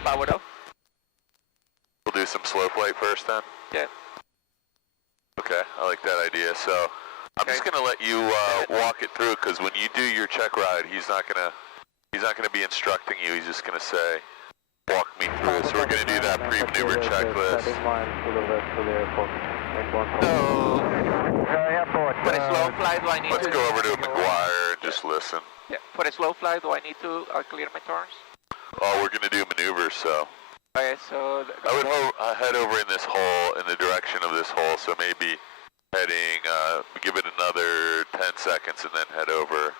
powered off. We'll do some slow flight first then? Yeah. Okay, I like that idea. So I'm just gonna let you walk it through, because when you do your check ride, he's not gonna be instructing you. He's just gonna say, walk me through. So we're gonna do that pre-maneuver checklist. So for a slow flight, do I need Let's to? go over to McGuire and just listen. Yeah. For a slow flight, do I need to clear my turns? Oh, we're gonna do maneuvers, so. Okay, so I would head over in this hole, in the direction of this hole, so maybe heading, give it another 10 seconds and then head over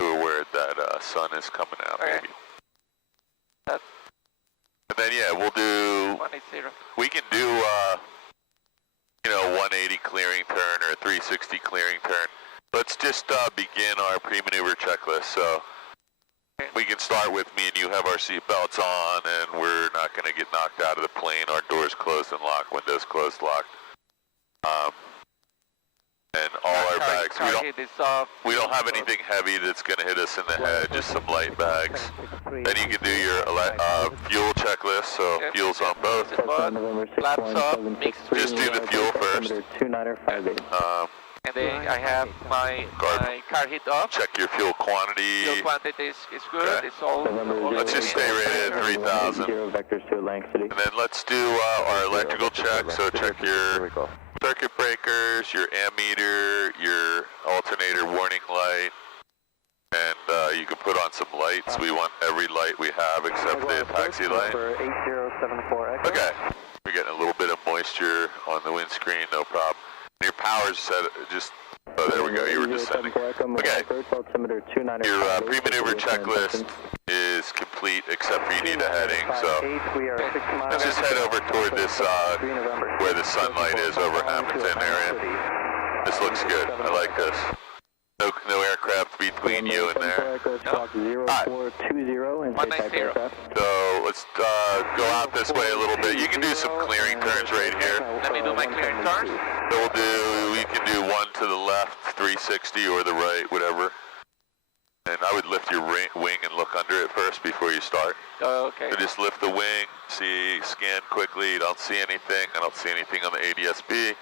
to where that sun is coming out, maybe. And then, yeah, we'll do, 180. we can do, you know, 180 clearing turn or 360 clearing turn. Let's just begin our pre-maneuver checklist. So we can start with me and you have our seatbelts on, and we're not going to get knocked out of the plane. Our doors closed and locked, windows closed, locked. And all our bags, we don't have anything heavy that's going to hit us in the head, just some light bags. Then you can do your fuel checklist, so fuel's on both. Flaps up, mix. Just do the fuel first. And then I have my car heat up. Check your fuel quantity. Fuel quantity is good. Okay. It's all. Let's just stay rated at 3,000. And then let's do our electrical check. So check your circuit breakers, your ammeter, your alternator warning light, and you can put on some lights. We want every light we have except the taxi light. Okay, we're getting a little bit of moisture on the windscreen, no problem. Your power's set, just, oh there we go, you were just sending. Okay, your pre-maneuver checklist is complete except for you need a heading, so let's just head over toward this, where the sunlight is over Hamilton area. This looks good, I like this. No aircraft between you and there. Alright. 190. So let's go out this way a little bit. You can do some clearing turns right here. Let me do my clearing turns. So we can do one to the left, 360, or the right, whatever. And I would lift your wing and look under it first before you start. Oh, okay. So just lift the wing, scan quickly. You don't see anything. I don't see anything on the ADS-B.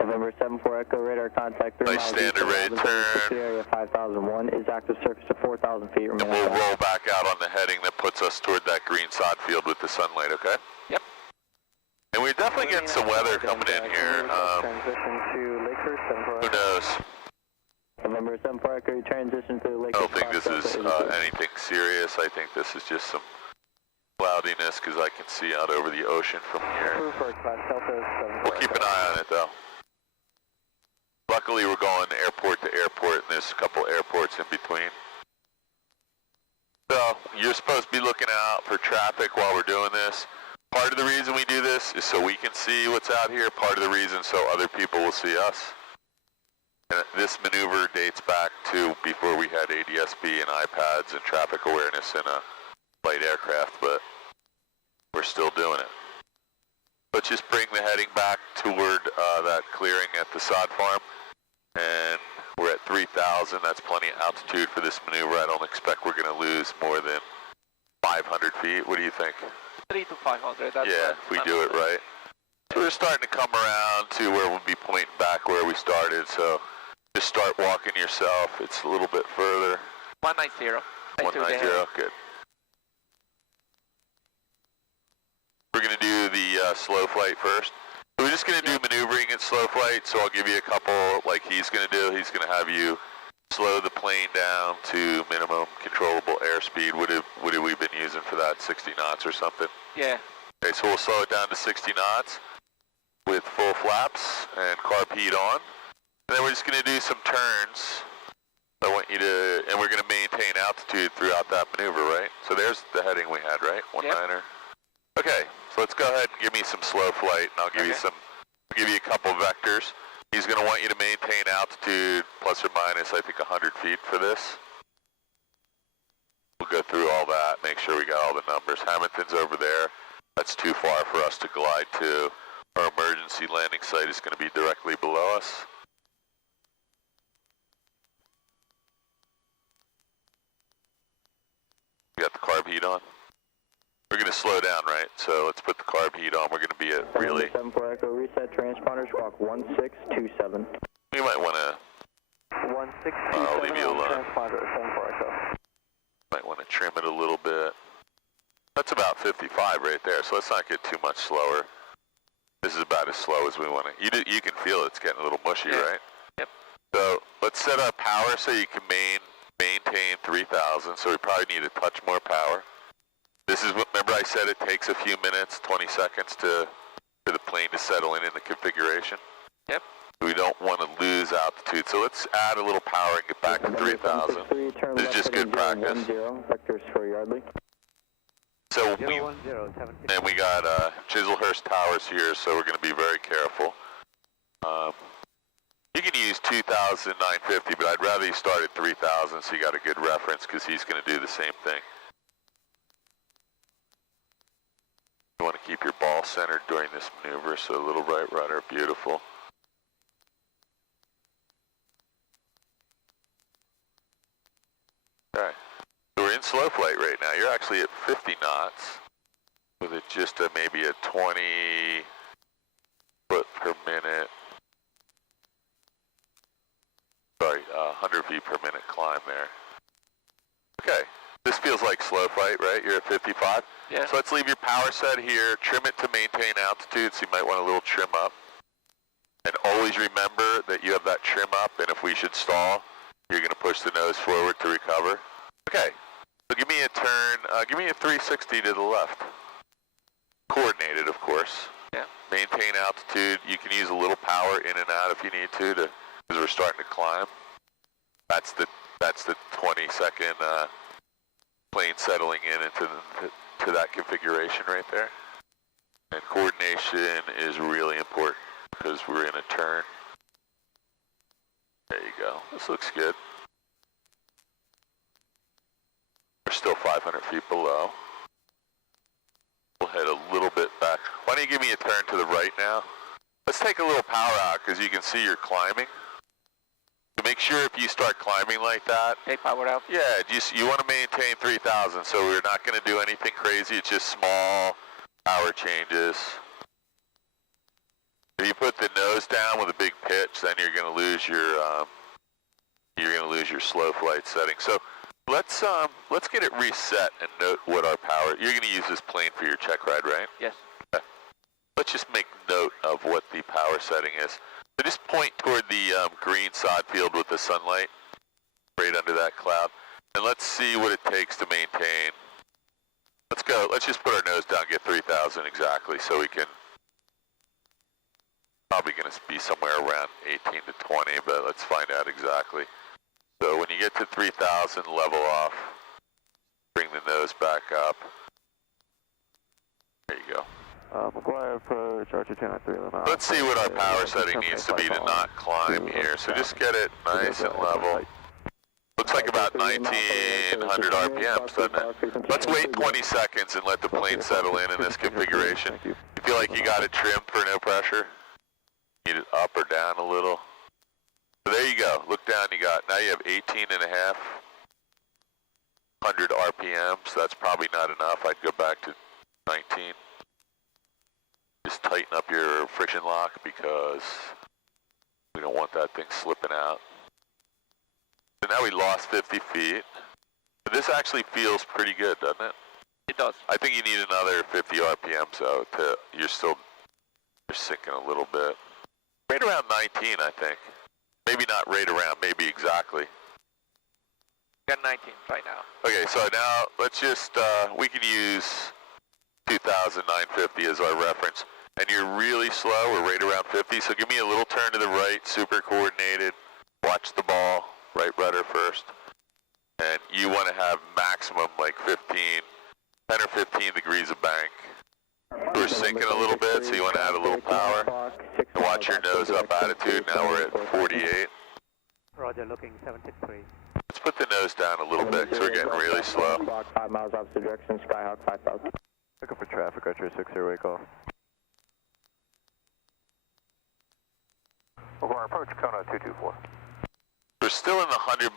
November 74 Echo radar contact. Nice standard rate turn. Area 5001 is active surface to 4,000 feet. And we'll roll back out on the heading that puts us toward that green sod field with the sunlight, okay? Yep. And we're definitely getting some weather coming in here. Who knows? November 74 Echo, transition to Lake. I don't think this is anything serious. I think this is just some cloudiness because I can see out over the ocean from here. We'll keep an eye on it though. Luckily we're going airport to airport and there's a couple airports in between. So you're supposed to be looking out for traffic while we're doing this. Part of the reason we do this is so we can see what's out here. Part of the reason so other people will see us. And this maneuver dates back to before we had ADS-B and iPads and traffic awareness in a light aircraft, but we're still doing it. Let's just bring the heading back toward that clearing at the sod farm. And we're at 3,000. That's plenty of altitude for this maneuver. I don't expect we're going to lose more than 500 feet. What do you think? 3 to 500. That's yeah, if we do it right. So we're starting to come around to where we'll be pointing back where we started. So just start walking yourself. It's a little bit further. 190. 190, good. We're going to do the slow flight first. We're just going to do maneuvering at slow flight, so I'll give you a couple like he's going to do. He's going to have you slow the plane down to minimum controllable airspeed. What have we been using for that, 60 knots or something? Yeah. Okay, so we'll slow it down to 60 knots with full flaps and carb heat on. And then we're just going to do some turns. I want you to, and we're going to maintain altitude throughout that maneuver, right? So there's the heading we had, right? 19er. Okay, so let's go ahead and give me some slow flight, and I'll give you a couple vectors. He's going to want you to maintain altitude plus or minus, I think, 100 feet for this. We'll go through all that, make sure we got all the numbers. Hamilton's over there. That's too far for us to glide to. Our emergency landing site is going to be directly below us. You got the carb heat on? We're going to slow down, right? So let's put the carb heat on. We're going to be at really... 74 Echo, reset transponder, squawk 1627. We might want to... 1627 I'll leave you alone. Transponder, 74 Echo. Might want to trim it a little bit. That's about 55 right there, so let's not get too much slower. This is about as slow as we want to. You can feel it's getting a little mushy, right? Yep. So let's set our power so you can maintain 3,000, so we probably need a touch more power. This is what, remember I said it takes a few minutes, 20 seconds for the plane to settle in the configuration? Yep. We don't want to lose altitude, so let's add a little power and get back to 3,000. This is just good practice. Vectors for Yardley. So we got Chislehurst Towers here, so we're going to be very careful. You can use 2,950, but I'd rather you start at 3,000 so you got a good reference because he's going to do the same thing. You want to keep your ball centered during this maneuver, so a little right rudder, beautiful. Alright, so we're in slow flight right now. You're actually at 50 knots with it just maybe a 20 foot per minute, sorry, 100 feet per minute climb there. Okay, this feels like slow flight, right? You're at 55? Yeah. So let's leave your power set here, trim it to maintain altitude, so you might want a little trim up. And always remember that you have that trim up, and if we should stall, you're going to push the nose forward to recover. Okay, so give me a turn, give me a 360 to the left. Coordinated, of course. Yeah. Maintain altitude. You can use a little power in and out if you need to, because we're starting to climb. That's the 20-second plane settling into that configuration right there. And coordination is really important because we're in a turn. There you go. This looks good. We're still 500 feet below. We'll head a little bit back. Why don't you give me a turn to the right now? Let's take a little power out because you can see you're climbing. So make sure if you start climbing like that. Take power out? Yeah, you want to maintain 3,000, so we're not going to do anything crazy. It's just small power changes. If you put the nose down with a big pitch, then you're going to lose your slow flight setting. So let's get it reset and note what our power. You're going to use this plane for your check ride, right? Yes. Okay. Let's just make note of what the power setting is. So just point toward the green sod field with the sunlight, right under that cloud, and let's see what it takes to maintain. Let's go. Let's just put our nose down, get 3,000 exactly, so we can. Probably going to be somewhere around 18 to 20, but let's find out exactly. So when you get to 3,000, level off, bring the nose back up. There you go. McGuire approach, Archer 10-3. Let's see what our power setting needs to be to not climb here. So just get it nice and level. Looks like about 1,900 RPMs, doesn't it? Let's wait 20 seconds and let the plane settle in this configuration. You feel like you got it trimmed for no pressure? Need it up or down a little. So there you go. Look down. Now you have 18,500 RPMs. That's probably not enough. I'd go back to 19. Just tighten up your friction lock because we don't want that thing slipping out. So now we lost 50 feet. But this actually feels pretty good, doesn't it? It does. I think you need another 50 RPMs though. You're sinking a little bit. Right around 19, I think. Maybe not right around, maybe exactly. Got 19 right now. Okay, so now let's just, we can use 2,950 as our reference. And you're really slow, we're right around 50, so give me a little turn to the right, super coordinated. Watch the ball, right rudder first. And you want to have maximum like 10 or 15 degrees of bank. We're sinking a little bit, so you want to add a little power. And watch your nose up attitude. Now we're at 48. Roger, looking 763. Let's put the nose down a little bit, because we're getting really slow. 5 miles opposite direction, Skyhawk 5000. Looking for traffic, Archer 60 wake off. We're approach Kona 224. We're still in the 100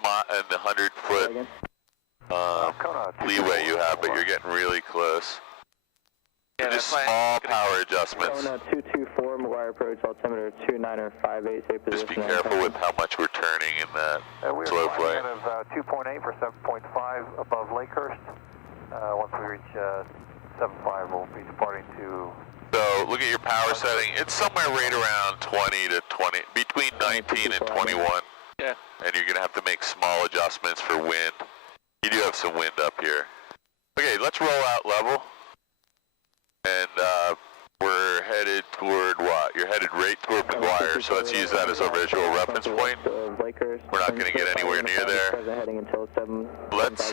foot leeway you have, but you're getting really close. Yeah, just small power adjustments. 224, McGuire approach, altimeter 2958, safe position. Just be careful with how much we're turning in that slow flight. We're flying out of 2.8 for 7.5 above Lakehurst. Once we reach 7.5, we'll be departing to... So look at your power setting. It's somewhere right around 20 to 20, between 19 and 21. Yeah. And you're going to have to make small adjustments for wind. You do have some wind up here. Okay, let's roll out level. And we're headed toward what? You're headed right toward McGuire, so let's use that as our visual reference point. We're not going to get anywhere near there. Let's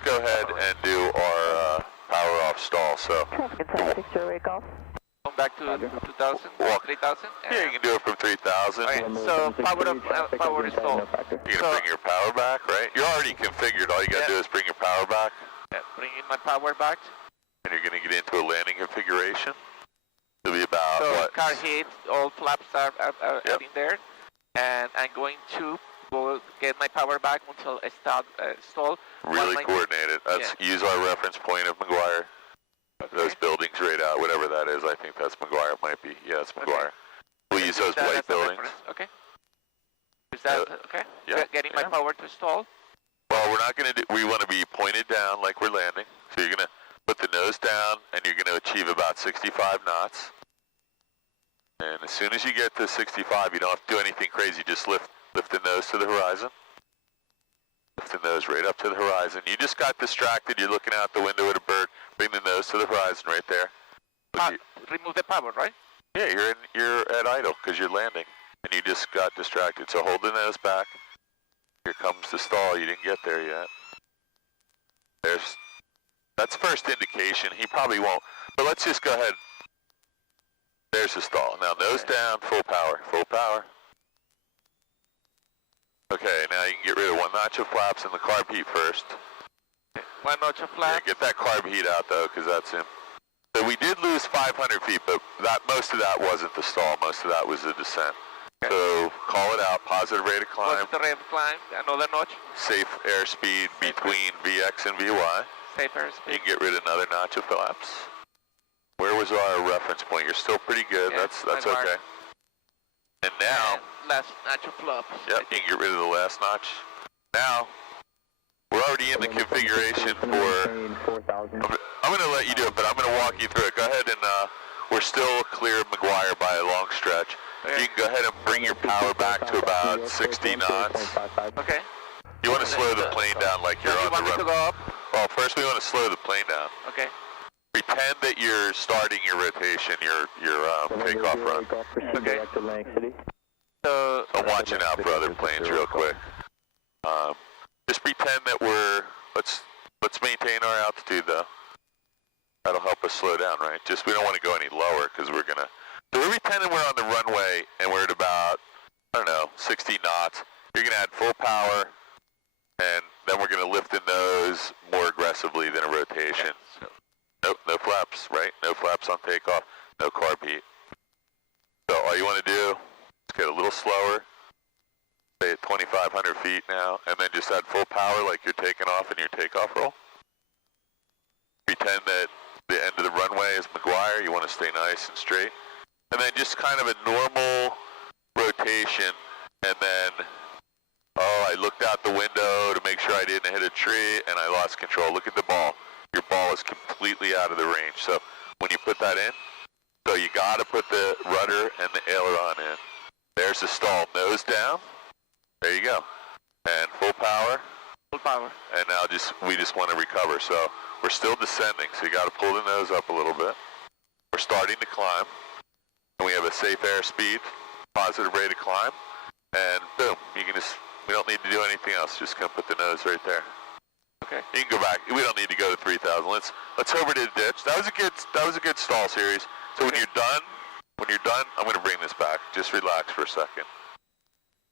go ahead and do our power off stall. So Come back to 2,000, 3,000? yeah, you can do it from 3,000. Okay, so power install. You're going to bring your power back, right? You're already configured. All you got to do is bring your power back. Yeah, bring in my power back. And you're going to get into a landing configuration. It'll be about so what? Car hit, all flaps are in there. And I'm going to go get my power back until I stall. Really coordinated. That's use our reference point of McGuire. Those buildings right out, whatever that is. I think that's McGuire. It might be. Yeah, it's McGuire. We'll use those white buildings. Okay. Is that okay? Yeah. Getting my power to stall? Well, we're not going to do, we want to be pointed down like we're landing. So you're going to put the nose down and you're going to achieve about 65 knots. And as soon as you get to 65, you don't have to do anything crazy. Just lift the nose to the horizon. Lift the nose right up to the horizon. You just got distracted. You're looking out the window at a bird. Bring the nose to the horizon right there. Remove the power, right? Yeah, you're at idle because you're landing. And you just got distracted. So hold the nose back. Here comes the stall. You didn't get there yet. That's first indication. He probably won't. But let's just go ahead. There's the stall. Now nose down, full power. Full power. Okay, now you can get rid of one notch of flaps and the carb heat first. One notch of flaps. Yeah, get that carb heat out though, because that's him. So we did lose 500 feet, but most of that wasn't the stall. Most of that was the descent. Okay. So call it out, positive rate of climb. Positive rate of climb, another notch. Safe airspeed between VX and VY. Safe airspeed. You can get rid of another notch of flaps. Where was our reference point? You're still pretty good, yeah, that's okay. And now... last notch of flaps. Yep, you can get rid of the last notch. Now, we're already in the configuration for... I'm going to let you do it, but I'm going to walk you through it. Go ahead and we're still clear of McGuire by a long stretch. Okay. You can go ahead and bring your power back to about 60 knots. Okay. You want to slow the plane down like you're on the run. To go up? Well, first we want to slow the plane down. Okay. Pretend that you're starting your rotation, your takeoff run. Okay. So I'm watching out for other planes real quick. Just pretend that let's maintain our altitude though. That'll help us slow down, right? Just we don't want to go any lower because we're gonna. So we're pretending we're on the runway and we're at about, I don't know, 60 knots. You're gonna add full power, and then we're gonna lift the nose more aggressively than a rotation. No flaps, right? No flaps on takeoff. No carb heat. So all you want to do is get a little slower. Stay at 2,500 feet now, and then just add full power like you're taking off in your takeoff roll. Pretend that the end of the runway is McGuire. You want to stay nice and straight. And then just kind of a normal rotation, and then, oh, I looked out the window to make sure I didn't hit a tree, and I lost control. Look at the ball. Your ball is completely out of the range. So when you put that in, so you got to put the rudder and the aileron in. There's the stall. Nose down. There you go. And full power. Full power. And now we just want to recover. So we're still descending, so you got to pull the nose up a little bit. We're starting to climb. And we have a safe airspeed, positive rate of climb, and boom, we don't need to do anything else, just come put the nose right there. Okay. You can go back, we don't need to go to 3,000, let's hover to the ditch. That was a good stall series. So when you're done, I'm going to bring this back, just relax for a second.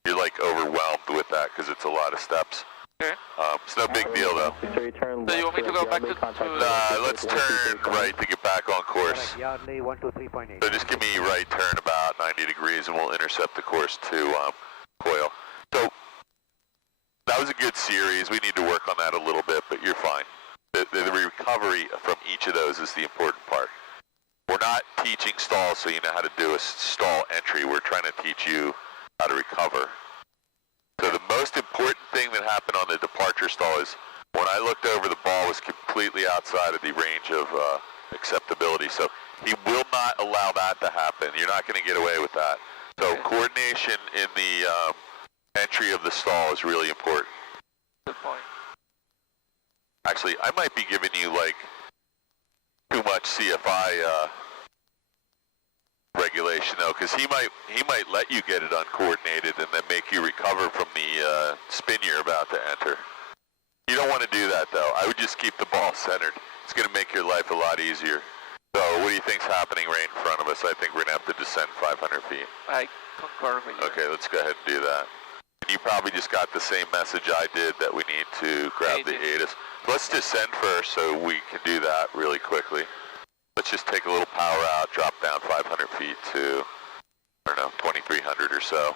You're like overwhelmed with that because it's a lot of steps. Okay. It's no big deal though. So you want me to go back to... let's turn right to get back on course. Yardley 123.8. So just give me right turn about 90 degrees and we'll intercept the course to Coil. So that was a good series. We need to work on that a little bit, but you're fine. The recovery from each of those is the important part. We're not teaching stalls so you know how to do a stall entry. We're trying to teach you how to recover. So the most important thing that happened on the departure stall is when I looked over, the ball was completely outside of the range of acceptability. So he will not allow that to happen. You're not going to get away with that. So coordination in the entry of the stall is really important. Good point. Actually, I might be giving you like too much CFI regulation though, because he might let you get it uncoordinated and then make you recover from the spin you're about to enter. You don't want to do that though. I would just keep the ball centered. It's going to make your life a lot easier. So what do you think's happening right in front of us? I think we're going to have to descend 500 feet. I concur with you. Okay, let's go ahead and do that. And you probably just got the same message I did that we need to grab the ATIS. Let's descend first so we can do that really quickly. Let's just take a little power out, drop down 500 feet to, I don't know, 2,300 or so.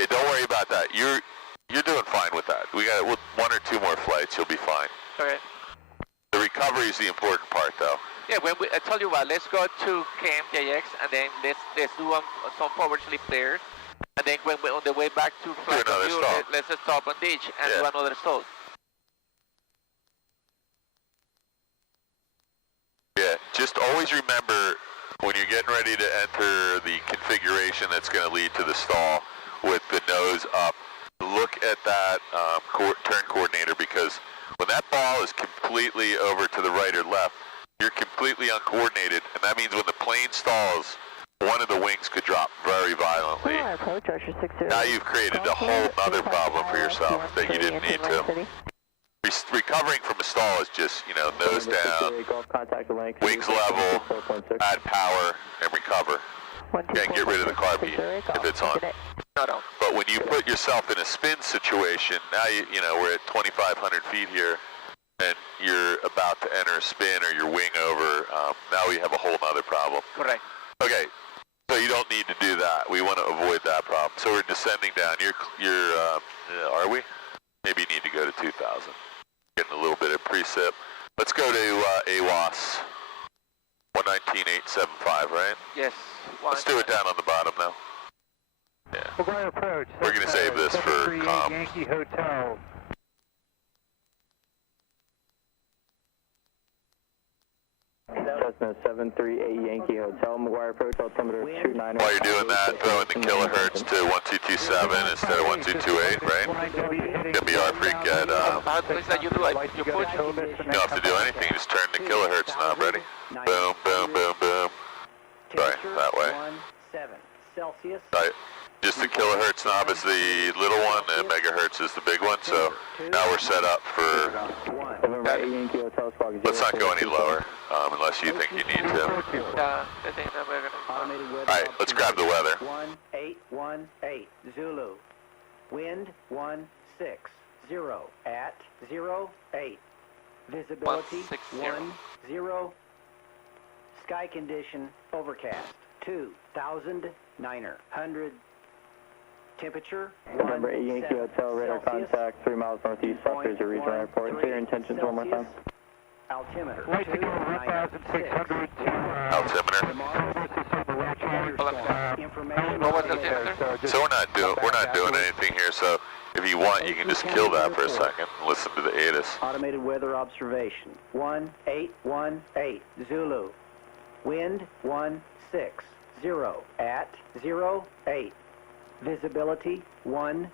Yeah, don't worry about that. You're doing fine with that. We got one or two more flights, you'll be fine. Okay. The recovery is the important part, though. Yeah, I told you what, let's go to KMJX and then let's do some forward slip there. And then when we're on the way back to flight review, let's stop on ditch and do another stall. Yeah, just always remember when you're getting ready to enter the configuration that's going to lead to the stall with the nose up, look at that turn coordinator, because when that ball is completely over to the right or left, you're completely uncoordinated, and that means when the plane stalls, one of the wings could drop very violently. Now you've created a whole other problem for yourself that you didn't need to. Recovering from a stall is just, you know, nose down, wings level, add power, and recover. And get rid of the carby if it's on. But when you put yourself in a spin situation, now you know we're at 2,500 feet here, and you're about to enter a spin or your wing over. Now we have a whole other problem. Correct. Okay, so you don't need to do that. We want to avoid that problem. So we're descending down. Are we? Maybe you need to go to 2,000. Getting a little bit of precip. Let's go to AWAS 119.875, right? Yes. Let's do it down on the bottom now. Yeah. We're going to save this for comms. Yankee Hotel. Cessna 738 Yankee Hotel, McGuire approach, altimeter 29. While you're doing that, throw in the kilohertz to 1227 instead of 1228, right? WR freak at, How is that you do? You push? you don't have to do anything, just turn the kilohertz knob, ready? Boom, boom, boom, boom. Sorry, that way. Celsius. Right. Just the kilohertz knob is the little one, and megahertz is the big one, so now we're set up for... Let's not go any lower, unless you think you need to. Yeah, I think that we're gonna... Alright, let's grab the weather. 1818 Zulu. Wind 160 at 08. Visibility 10. Sky condition overcast 2,000 9er 100. Temperature November 8 Yankee Hotel, radar contact 3 miles northeast, south Fraser Regional Airport. Say your intentions one more time. Altimeter 2,600. Altimeter. What was altimeter? So we're not doing anything here, so if you want you can just kill that for a second and listen to the ATIS. Automated weather observation 1818 Zulu. Wind 160 at 08. Visibility 10.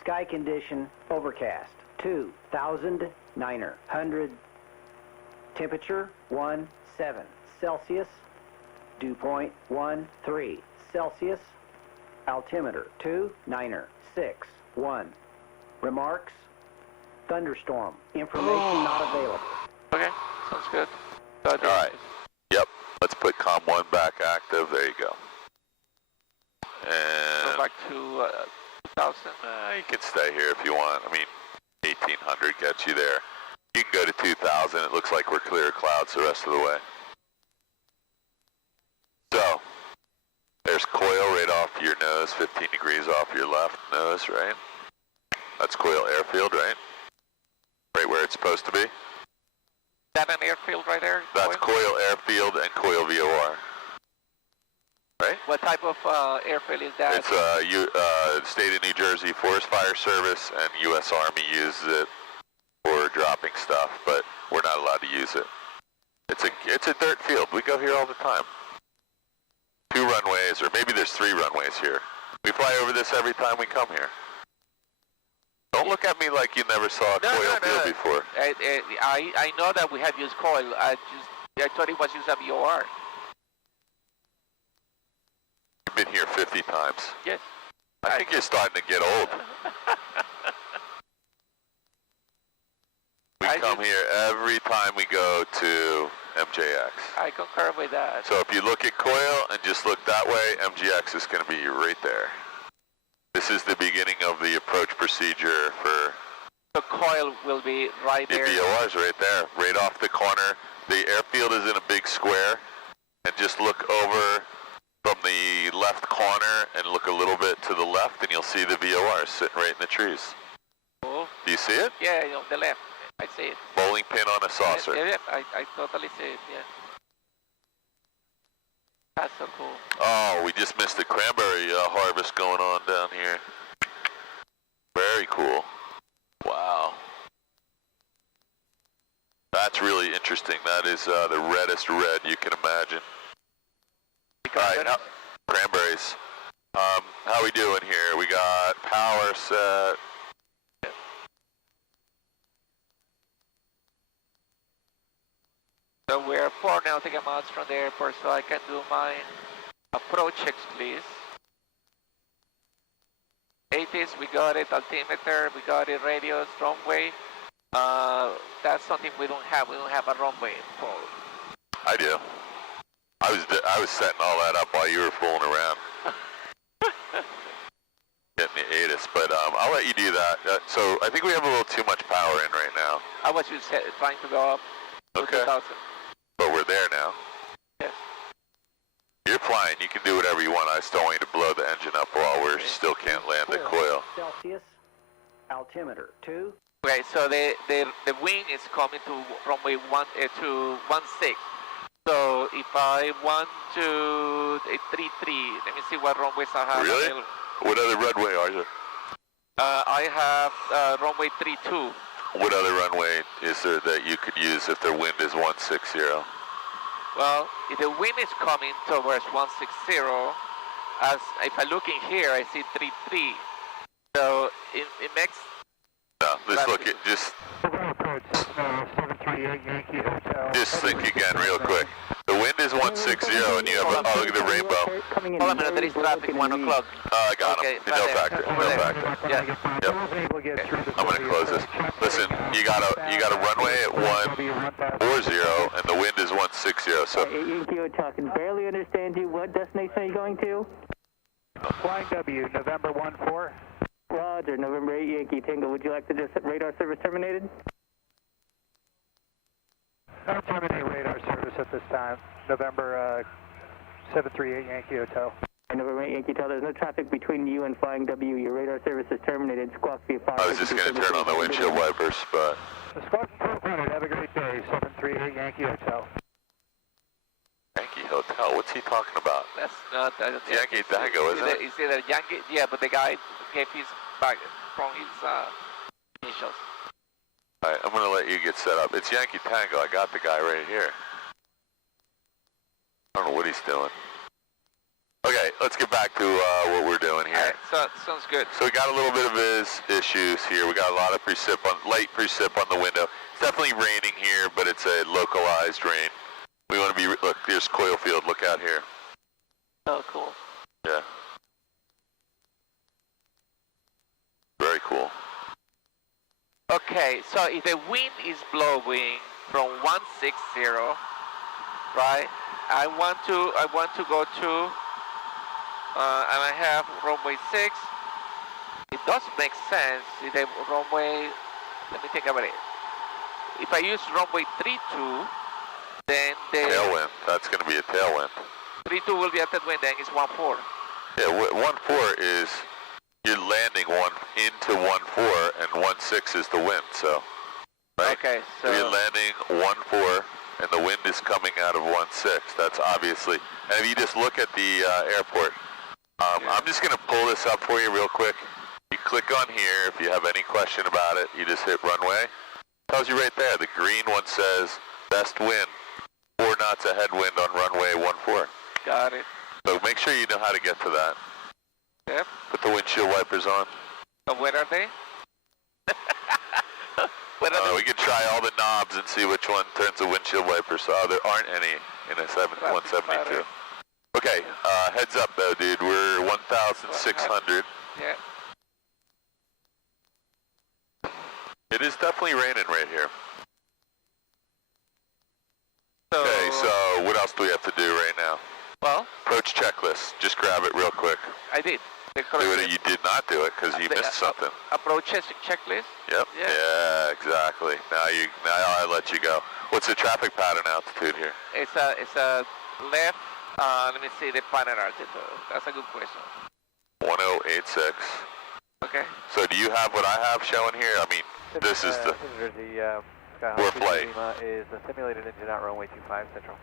Sky condition overcast 2,000 9er 100. Temperature 17 Celsius. Dew point 13 Celsius. Altimeter 2 9er 61. Remarks: thunderstorm. Information not available. Okay, sounds good. Alright. Yep. Let's put COM 1 back active. There you go. And... Go back to 2,000. you can stay here if you want. I mean, 1,800 gets you there. You can go to 2,000. It looks like we're clear of clouds the rest of the way. So, there's there's coil right off your nose, 15 degrees off your left nose, right? That's coil airfield, right? Right where it's supposed to be. Is that an airfield right there? That's coil airfield and coil VOR. Right? What type of airfield is that? It's state of New Jersey Forest Fire Service, and U.S. Army uses it for dropping stuff, but we're not allowed to use it. It's a dirt field. We go here all the time. 2 runways, or maybe there's 3 runways here. We fly over this every time we come here. Don't look at me like you never saw a coil field before. I know that we have used coil. I thought it was used at VOR. You've been here 50 times. Yes. I think you're starting to get old. We come here every time we go to MJX. I concur with that. So if you look at coil and just look that way, MJX is going to be right there. This is the beginning of the approach procedure for... The coil will be right there. The VOR is right there, right off the corner. The airfield is in a big square. And just look over from the left corner and look a little bit to the left, and you'll see the VOR sitting right in the trees. Cool. Do you see it? Yeah, on the left. I see it. Bowling pin on a saucer. Yeah, I totally see it, yeah. That's so cool. Oh, we just missed the cranberry harvest going on down here. Very cool. Wow. That's really interesting. That is the reddest red you can imagine. All right, cranberries. How we doing here? We got power set. So we're 4 nautical miles from the airport, so I can do my approach checks, please. 80s, we got it. Altimeter, we got it. Radios, runway. That's something we don't have. We don't have a runway for. I do. I was setting all that up while you were fooling around. Getting the ATIS, but I'll let you do that. So I think we have a little too much power in right now. How was you trying to go up? Okay. 2,000. But we're there now. Yes. You're flying. You can do whatever you want. I just don't want you to blow the engine up while we still can't land the coil. Celsius, altimeter 2. Okay, so the wing is coming to runway 16. So if I want to 33, let me see what runways I have. Really? Available. What other runway are there? I have runway 32. What other runway is there that you could use if the wind is 160? Well, if the wind is coming towards 160, as if I look in here, I see 33. So it makes... No, let's look at just think again real quick. The wind is 160 and you have a, oh, look at the rainbow. Hold on a minute, there is traffic, 1 o'clock. I got him. Okay, No factor. No factor. Yeah. Yep. I'm gonna close this. Listen, you got a runway at 140 and the wind is 160. So Yankee Hotel, can barely understand you. What destination are you going to? Flying W, November 14. Roger, November 8 Yankee Tango. Would you like to just radar service terminated? Terminate radar service at this time. November 738 Yankee Hotel. November 8 Yankee Hotel. There's no traffic between you and Flying W. Your radar service is terminated. Squawk via 5. I was just going to turn on the windshield wipers, but... Squawk 400, have a great day. 738 Yankee Hotel. Yankee Hotel? What's he talking about? That's not... Yankee Tango, isn't it? It's either Yankee... Yeah, but the guy gave his back from his initials. Alright, I'm going to let you get set up. It's Yankee Tango. I got the guy right here. I don't know what he's doing. Okay, let's get back to what we're doing here. Alright, so sounds good. So we got a little bit of issues here. We got a lot of light precip on the window. It's definitely raining here, but it's a localized rain. We want to be, look, there's coil field. Look out here. Oh, cool. Yeah. Very cool. Okay, so if the wind is blowing from 160, right? I want to go to, and I have runway 6. It does make sense if the runway. Let me think about it. If I use runway 32, then the tailwind. That's going to be a tailwind. 32 will be a tailwind. Then it's 14. Yeah, 1-4 is you're landing into 1-4, and 1-6 is the wind. So, right? Okay, so you're landing 1-4, and the wind is coming out of 1-6. That's obviously. And if you just look at the airport, I'm just going to pull this up for you real quick. You click on here. If you have any question about it, you just hit runway. It tells you right there. The green one says best wind, 4 knots of headwind on runway 14. got it. So make sure you know how to get to that. Yep. Put the windshield wipers on. So where are they? We could try all the knobs and see which one turns the windshield wipers. So there aren't any in a 172. Okay, heads up though, dude. We're 1,600. Yeah. It is definitely raining right here. Okay, so what else do we have to do right now? Well, approach checklist. Just grab it real quick. I did. Do it. You did not do it because you missed something. Approach checklist. Yep. Yeah, exactly. Now I let you go. What's the traffic pattern altitude here? It's a left. Let me see the pattern altitude. That's a good question. 1086. Okay. So do you have what I have showing here? I mean, this is the. We're flight. Is a simulated engine out runway 25 Central.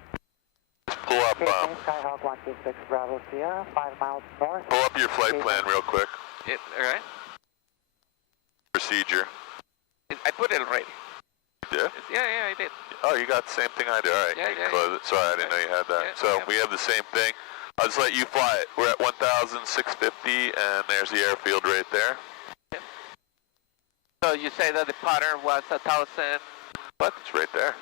Pull up. Skyhawk 126 Bravo Sierra, 5 miles north. Pull up your flight plan real quick. Alright. Procedure. I put it already. Yeah? Yeah, I did. Oh, you got the same thing I do. All right. Yeah. Close it. Sorry, I didn't know you had that. So we have the same thing. I'll just let you fly it. We're at 1,650, and there's the airfield right there. Yeah. So you say that the pattern was 1,000. What? It's right there.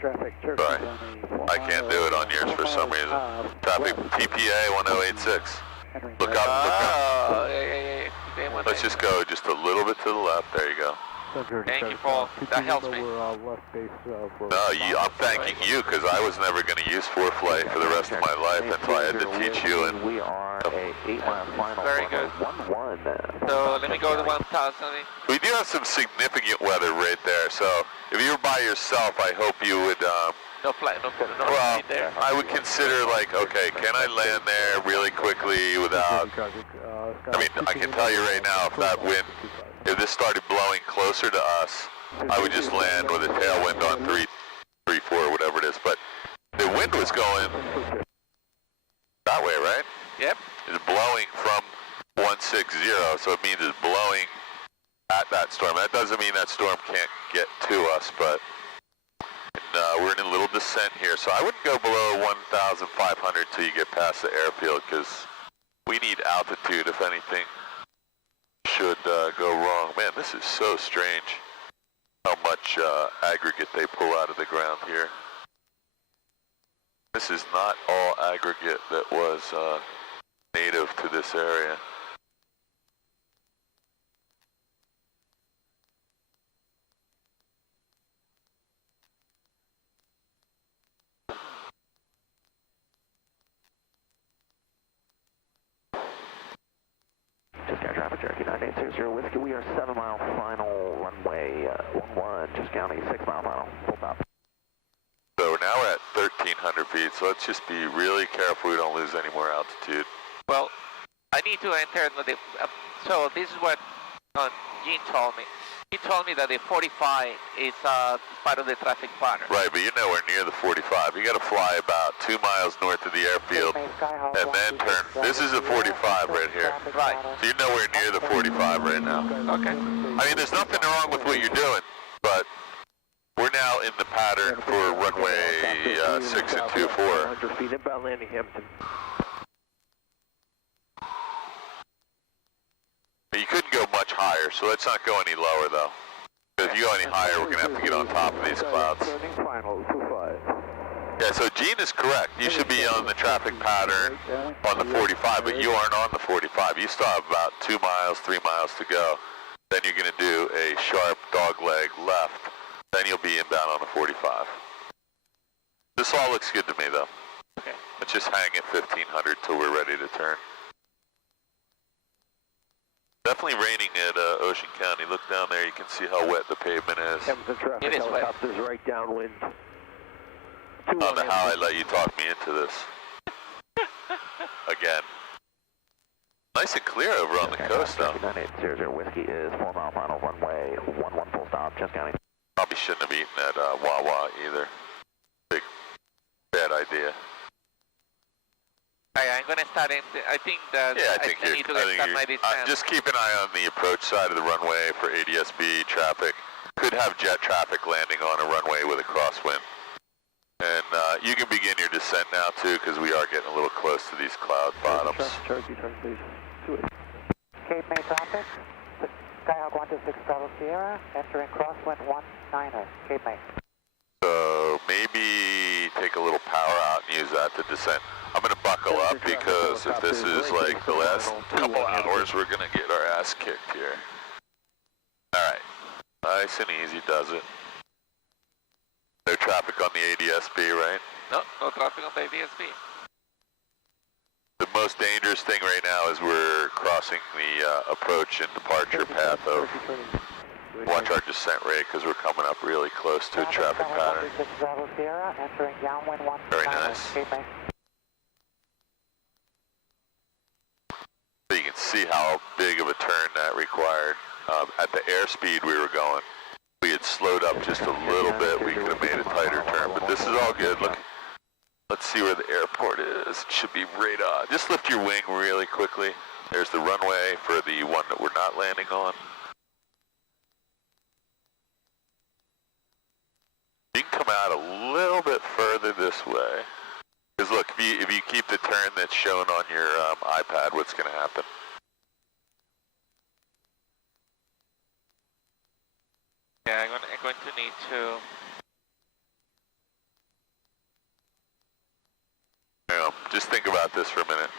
Traffic. Sorry. I can't do it on yours for some reason. Traffic PPA 1086. Look up. Yeah. Let's just go just a little bit to the left. There you go. Thank you, Paul. That helps me. No, I'm thanking you because I was never going to use ForeFlight for the rest of my life until I had to teach you. And we are a 8-mile final. Very good. 1-1. So let me go to 1,000. We do have some significant weather right there. So if you were by yourself, I hope you would. No flight. No well, there. I would consider like, okay, can I land there really quickly without? I mean, I can tell you right now, if this started blowing closer to us, I would just land with a tailwind on 3-4, whatever it is. But the wind was going that way, right? Yep. It's blowing from 160, so it means it's blowing at that storm. That doesn't mean that storm can't get to us, but we're in a little descent here. So I wouldn't go below 1,500 till you get past the airfield, because we need altitude if anything should go wrong. Man, this is so strange how much aggregate they pull out of the ground here. This is not all aggregate that was native to this area. Traffic Cherokee 9860 Whiskey, we are 7-mile final, runway 11, just county, 6-mile final, full top. So now we're at 1,300 feet, so let's just be really careful we don't lose any more altitude. Well, I need to enter the, so this is what Gene told me. He told me that the 45 is part of the traffic pattern. Right, but you're nowhere near the 45. You got to fly about 2 miles north of the airfield and then turn. This is the 45 right here. Right. So you're nowhere near the 45 right now. Okay. I mean, there's nothing wrong with what you're doing, but we're now in the pattern for runway 6 and 24. 100 feet inbound landing Hampton. You couldn't go much higher, so let's not go any lower though. If you go any higher, we're gonna have to get on top of these clouds. Yeah, so Gene is correct. You should be on the traffic pattern on the 45, but you aren't on the 45. You still have about 2 miles, 3 miles to go. Then you're gonna do a sharp dogleg left. Then you'll be inbound on the 45. This all looks good to me though. Okay. Let's just hang at 1,500 till we're ready to turn. Definitely raining at Ocean County. Look down there, you can see how wet the pavement is. It is wet. Right downwind. I don't know how I let you talk me into this. Again. Nice and clear over on the coast, though. 9800 Whiskey is 4 mile final runway 11 full stop, Chess County. Probably shouldn't have eaten at Wawa either. Big, bad idea. I'm gonna start in. I think that yeah, I need to start my descent. Just keep an eye on the approach side of the runway for ADS-B traffic. Could have jet traffic landing on a runway with a crosswind. And you can begin your descent now too, because we are getting a little close to these cloud bottoms. Cherokee, please. Cape May traffic. Skyhawk 126 Bravo Sierra, entering crosswind 19er, Cape May. So maybe take a little power out and use that to descend. I'm going to buckle up because if this is like the last couple hours, we're going to get our ass kicked here. Alright, nice and easy does it. No traffic on the ADS-B, right? No traffic on the ADS-B. The most dangerous thing right now is we're crossing the approach and departure path of, watch our descent rate because we're coming up really close to a traffic pattern. Very nice. So you can see how big of a turn that required. At the airspeed we were going, we had slowed up just a little bit, we could have made a tighter turn, but this is all good. Look, let's see where the airport is. It should be right on. Just lift your wing really quickly. There's the runway for the one that we're not landing on. You can come out a little bit further this way. Because look, if you keep the turn that's shown on your iPad, what's going to happen? Yeah, I'm going to need to... Just think about this for a minute.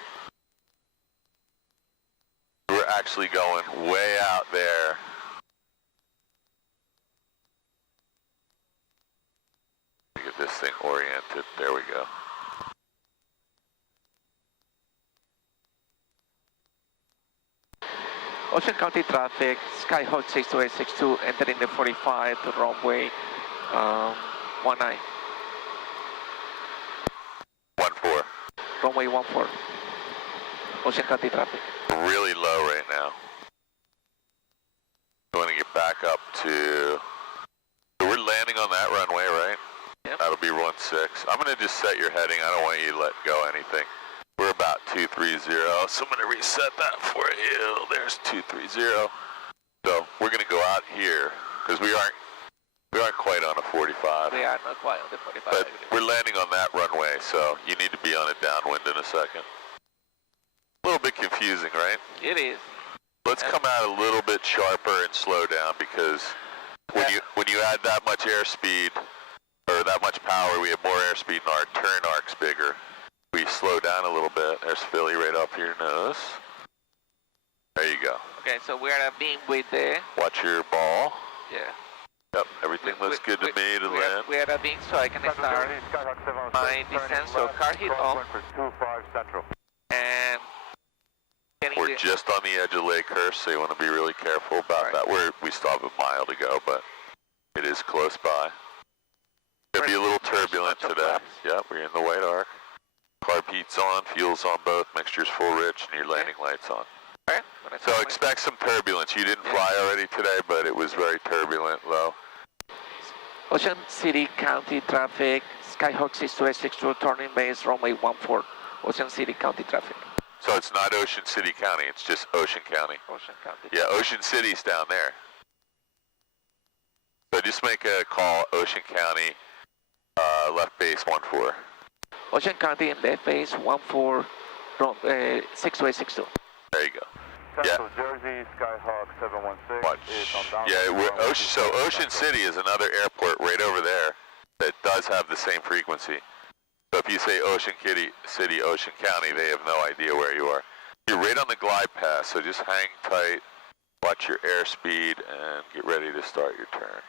We're actually going way out there. Get this thing oriented. There we go. Ocean County traffic, Skyhawk 62862 entering the 45 to runway 19. 14. Runway 14. Ocean County traffic. Really low right now. We want to get back up to... So we're landing on that runway, right? Yep. That'll be 16. I'm going to just set your heading. I don't want you to let go anything. We're about 230, so I'm going to reset that for you. There's 230. So we're going to go out here because we aren't quite on a 45. We are not quite on the 45. But we're landing on that runway, so you need to be on a downwind in a second. A little bit confusing, right? It is. Let's come out a little bit sharper and slow down because when you add that much airspeed or that much power, we have more airspeed and our turn arc's bigger. We slow down a little bit. There's Philly right up your nose. There you go. Okay, so we are being with the... Watch your ball. Yeah. Yep, everything looks good to me to land. We are being, so I can start my descent, so car hit off. And... We're just on the edge of Lakehurst, so you want to be really careful about that. We still have a mile to go, but it is close by. It'll be a little turbulent today. Yep, we're in the white arc. Carb heat's on, fuel's on both, mixture's full rich, and your landing light's on. Okay. So expect some turbulence. You didn't fly already today, but it was very turbulent, low. Ocean City County traffic, Skyhawk 62862, turning base, runway 14. Ocean City County traffic. So it's not Ocean City County, it's just Ocean County. Ocean County. Yeah, Ocean City's down there. So just make a call, Ocean County, left base 14. Ocean County and left base 14, 62862. There you go. Central Jersey, Skyhawk 716 Watch. is on down. Yeah, so Ocean City is another airport right over there that does have the same frequency. So if you say Ocean City, Ocean County, they have no idea where you are. You're right on the glide path, so just hang tight, watch your airspeed, and get ready to start your turn.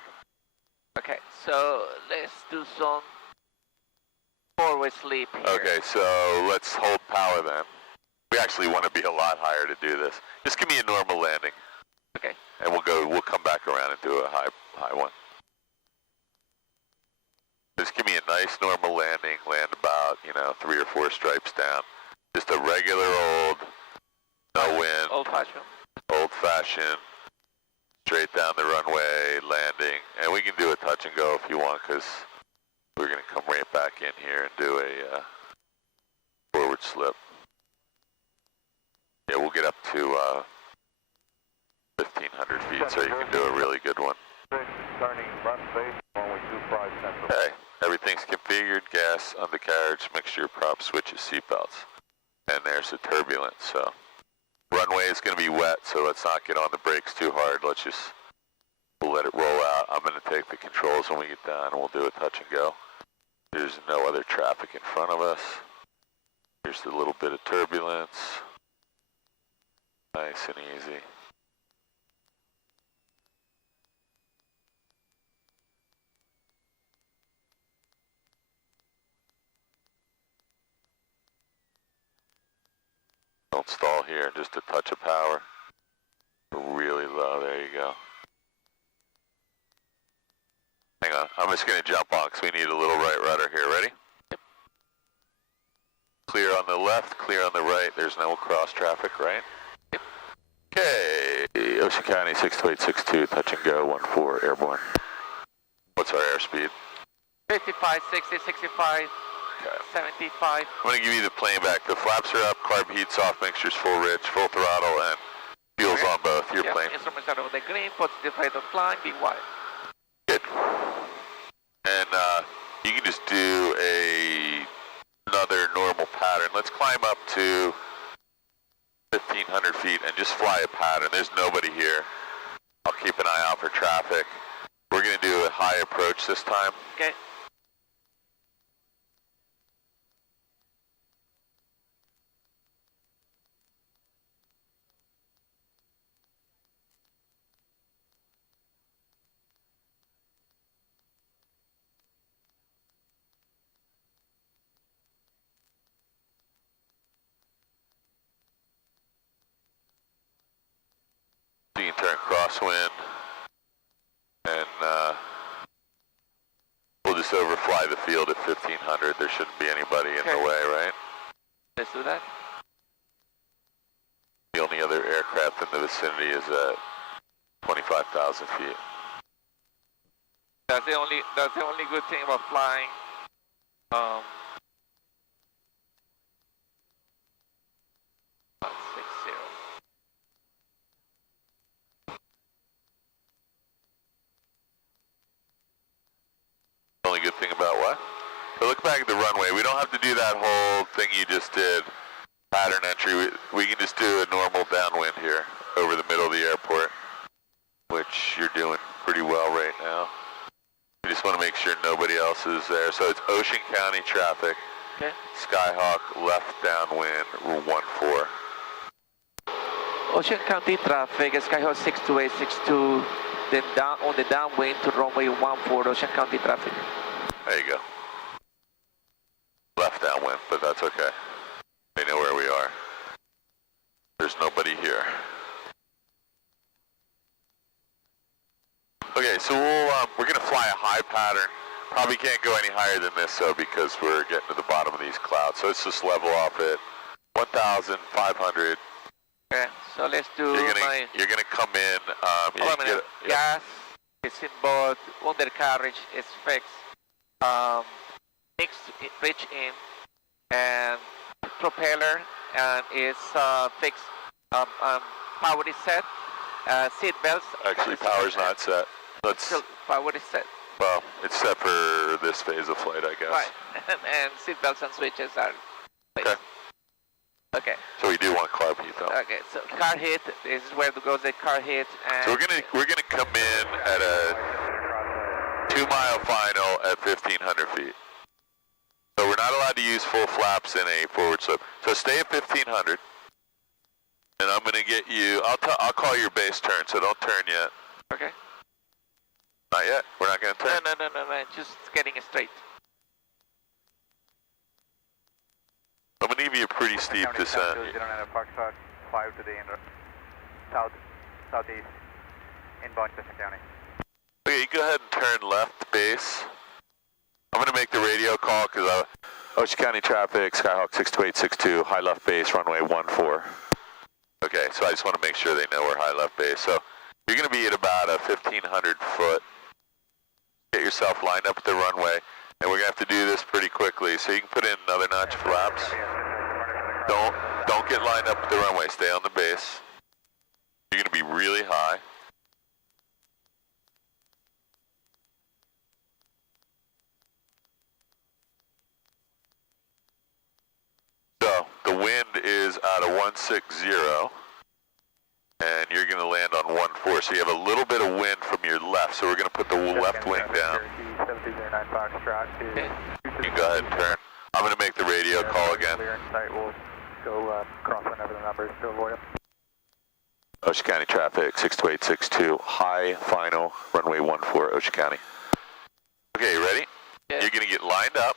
Okay, so let's do some forward sleep here. Okay, so let's hold power then. We actually want to be a lot higher to do this. Just give me a normal landing. Okay. And we'll come back around and do a high one. Just give me a nice normal landing, land about, 3 or 4 stripes down. Just a regular old, no wind. Old-fashioned, straight down the runway, landing. And we can do a touch and go if you want, because we're going to come right back in here and do a forward slip. Yeah, we'll get up to 1,500 feet, so you can do a really good one. Starting front base, runway 25 central. Okay, everything's configured, gas, undercarriage, mixture, props, switches, seatbelts. And there's the turbulence, so. Runway is going to be wet, so let's not get on the brakes too hard. We'll let it roll out. I'm going to take the controls when we get down, and we'll do a touch and go. There's no other traffic in front of us. Here's the little bit of turbulence. Nice and easy. Don't stall here, just a touch of power. Really low, there you go. Hang on, I'm just going to jump on because we need a little right rudder here. Ready? Yep. Clear on the left, clear on the right. There's no cross traffic, right? Yep. Okay, Ocean County 62862, touch and go, 14 airborne. What's our airspeed? 55, 60, 65. Okay. 75. I'm going to give you the plane back. The flaps are up, carb heat, soft mixtures, full rich, full throttle, and fuel's on both. Your plane. Instruments are over the green, positive rate of climb, be wide. Good. And you can just do another normal pattern. Let's climb up to 1,500 feet and just fly a pattern. There's nobody here. I'll keep an eye out for traffic. We're going to do a high approach this time. Okay. You can turn crosswind, and we'll just overfly the field at 1,500. There shouldn't be anybody in the way, right? Let's do that. The only other aircraft in the vicinity is at 25,000 feet. That's the only good thing about flying. 160. Only good thing about what? So look back at the runway. We don't have to do that whole thing you just did, pattern entry. We can just do a normal downwind here over the middle of the airport, which you're doing pretty well right now. We just want to make sure nobody else is there. So it's Ocean County traffic. Okay. Skyhawk left downwind, 14. Ocean County traffic, Skyhawk 62862, then down on the downwind to runway 14, Ocean County traffic. There you go. Left downwind, but that's okay. They know where we are. There's nobody here. Okay, so we're going to fly a high pattern. Probably can't go any higher than this, though, because we're getting to the bottom of these clouds. So let's just level off at 1,500. Okay, so let's do You're going to come in. Gas is in both, undercarriage is fixed, mixed, rich in, and propeller is fixed, power is set, seat belts. Actually, power's not set. Power is set. Well, it's set for this phase of flight, I guess. Right, and seat belts and switches are fixed. Okay. Okay. So we do want carb heat, though. Okay, so car hit, this is where goes the car hit. And so we're gonna come in at a 2-mile final at 1,500 feet. So we're not allowed to use full flaps in a forward slip. So stay at 1,500, and I'm gonna get you. I'll call your base turn. So don't turn yet. Okay. Not yet. We're not gonna turn. No. Just getting it straight. I'm going to give you a pretty steep descent. 09 Foxtrot, 5 to the southeast, inbound Ocean County. Okay, you go ahead and turn left base. I'm going to make the radio call because Ocean County traffic, Skyhawk 62862, high left base, runway 14. Okay, so I just want to make sure they know we're high left base. So you're going to be at about a 1,500 foot. Get yourself lined up at the runway, and we're going to have to do this pretty quickly. So you can put in another notch of flaps. Don't get lined up at the runway. Stay on the base. You're going to be really high. So the wind is out of 160, and you're going to land on 14. So you have a little bit of wind from your left, so we're going to put the left wing down. You can go ahead and turn. I'm going to make the radio call again. We'll go crosswind over the numbers to avoid them. Ocean County traffic, 62862, high final, runway 14, Ocean County. Okay, you ready? Yeah. You're going to get lined up.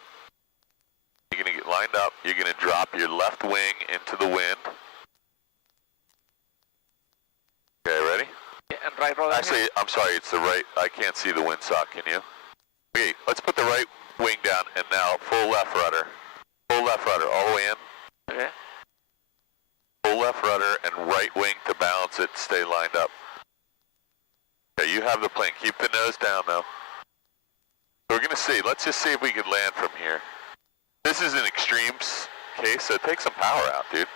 You're going to get lined up. You're going to drop your left wing into the wind. Okay, ready? Yeah, and right roller. Actually, I'm sorry, it's the right. I can't see the windsock, can you? Okay, let's put the right wing down, and now full left rudder. Full left rudder, all the way in. Okay. Full left rudder and right wing to balance it, stay lined up. Okay, you have the plane. Keep the nose down, though. So we're going to see. Let's just see if we can land from here. This is an extreme case, so take some power out, dude.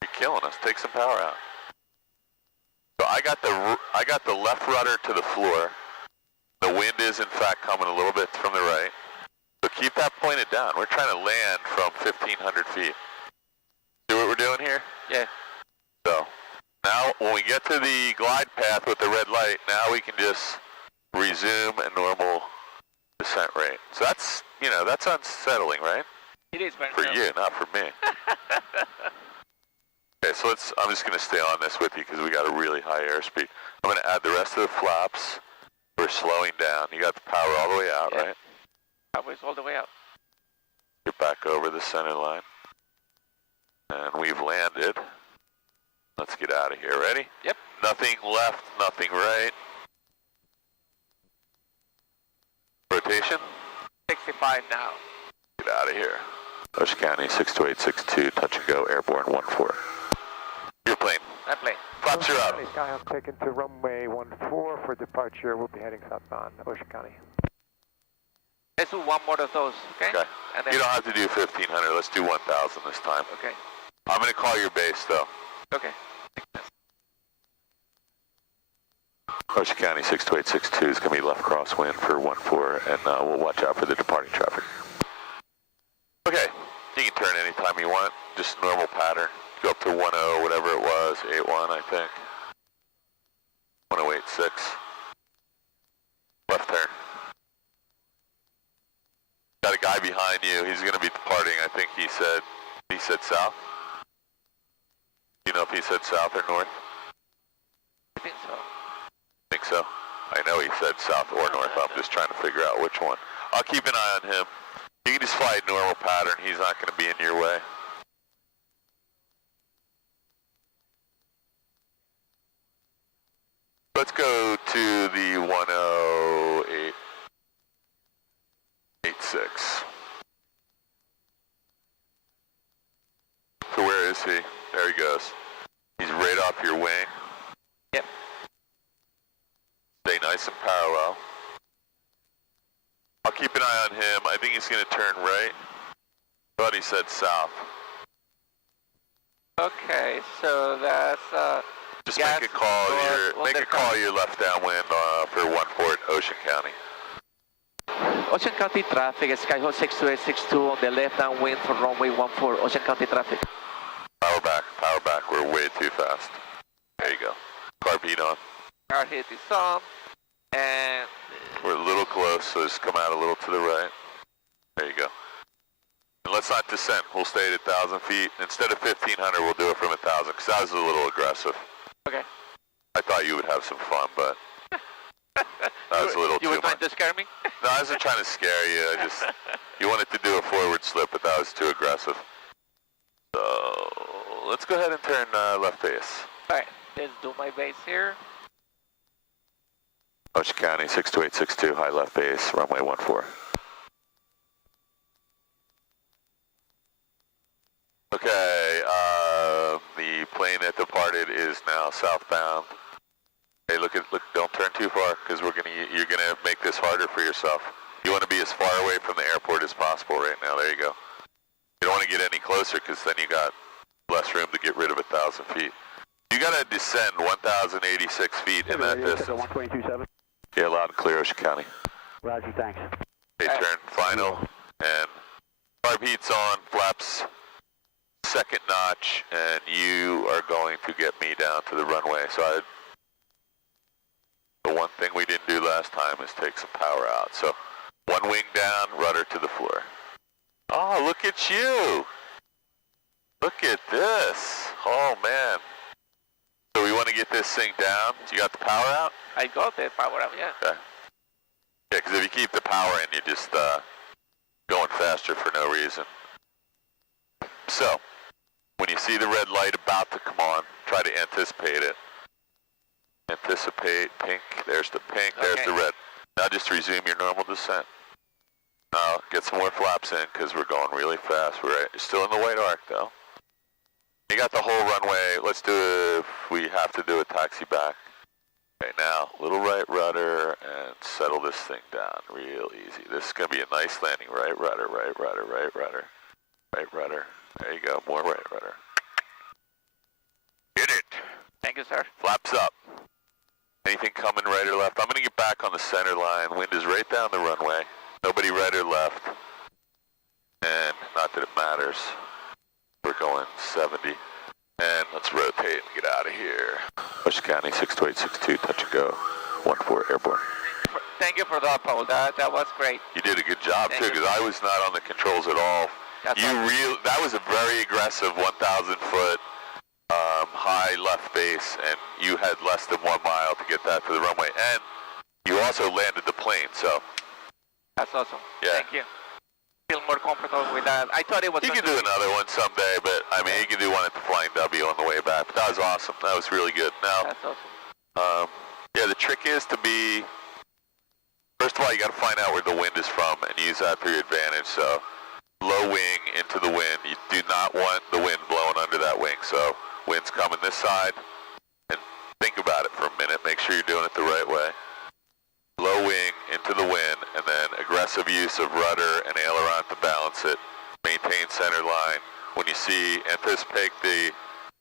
You're killing us. Take some power out. So I got the left rudder to the floor. The wind is, in fact, coming a little bit from the right. So keep that pointed down. We're trying to land from 1,500 feet. See what we're doing here? Yeah. So now when we get to the glide path with the red light, now we can just resume a normal descent rate. So that's, you know, that's unsettling, right? It is very For you, not for me. Okay, so I'm just going to stay on this with you because we got a really high airspeed. I'm going to add the rest of the flaps. We're slowing down. You got the power all the way out, yeah. right? Power's all the way out. Get back over the center line. And we've landed. Let's get out of here. Ready? Yep. Nothing left, nothing right. Rotation. 65 now. Get out of here. Ocean County 62862, touch and go, airborne 14. Your plane. That plane. Flaps are up. Skyhawk taken to runway 14 for departure. We'll be heading southbound, Ocean County. Let's do one more of those, okay? Okay. And then You don't have to do 1,500. Let's do 1,000 this time. okay. I'm going to call your base, though. Okay. Ocean County 62862 is going to be left crosswind for 14, and we'll watch out for the departing traffic. Okay, you can turn anytime you want, just normal pattern. Go up to 10, whatever it was, 81, I think. 1086. Left turn. Got a guy behind you. He's going to be departing. I think he said south. You know if he said south or north? I think so. Think so. I know he said south or north. I'm just trying to figure out which one. I'll keep an eye on him. You can just fly a normal pattern. He's not going to be in your way. Let's go to the 10886. So where is he? There he goes. He's right off your wing. Yep. Stay nice and parallel. I'll keep an eye on him. I think he's going to turn right. Thought he said south. Okay, so that's Just gas make a call. Make a call your left downwind for 14 Ocean County. Ocean County traffic, Skyhawk 62862 on the left downwind for runway 14, Ocean County traffic. Power back, we're way too fast. There you go. Carb heat on. Car hit is on, and We're a little close, so just come out a little to the right. There you go. And let's not descend, we'll stay at 1,000 feet. Instead of 1,500, we'll do it from 1,000, because that was a little aggressive. okay. I thought you would have some fun, but that was a little You too were trying much. to scare me? No, I wasn't trying to scare you. You wanted to do a forward slip, but that was too aggressive. So let's go ahead and turn left base. Alright, let's do my base here. Ocean County 62862, high left base, runway 14. Okay, the plane that departed is now southbound. Hey, look, don't turn too far, because you're gonna make this harder for yourself. You want to be as far away from the airport as possible right now. There you go. You don't want to get any closer, because then you got less room to get rid of 1,000 feet. You gotta descend 1,086 feet in that distance. 122.7. Yeah, loud and clear, Ocean County. Roger, thanks. Okay, turn final, and carb heat's on, flaps second notch, and you are going to get me down to the runway. So the one thing we didn't do last time is take some power out. So one wing down, rudder to the floor. Oh, look at you. Look at this. Oh, man. So we want to get this thing down. You got the power out? I got the power out, yeah. Okay. Yeah, because if you keep the power in, you're just going faster for no reason. So, when you see the red light about to come on, try to anticipate it. Anticipate, pink, there's the pink, there's the red. Now just resume your normal descent. Now get some more flaps in, because we're going really fast. You're still in the white arc though. You got the whole runway. Let's do it, if we have to do a taxi back. Okay, now, little right rudder, and settle this thing down real easy. This is going to be a nice landing. Right rudder, right rudder, right rudder, right rudder. There you go, more right rudder. Hit it. Thank you, sir. Flaps up. Anything coming right or left? I'm going to get back on the center line. Wind is right down the runway. Nobody right or left. And not that it matters. We're going 70. And let's rotate and get out of here. Ocean County, 62862, touch and go. 14 airborne. Thank you for that, Paul. That was great. You did a good job too, because I was not on the controls at all. That was a very aggressive 1,000 foot high left base, and you had less than 1 mile to get that to the runway, and you also landed the plane, so. That's awesome. Yeah. Thank you. Feel more comfortable with that. I thought it was. You can do another one someday, but I mean, you can do one at the Flying W on the way back. But that was awesome. That was really good. Now, that's awesome. Yeah, the trick is to be. First of all, you got to find out where the wind is from and use that for your advantage. So, low wing into the wind. You do not want the wind blowing under that wing. So, wind's coming this side, and think about it for a minute. Make sure you're doing it the right way. Low wing into the wind, and then aggressive use of rudder and aileron to balance it. Maintain center line. When you see, anticipate the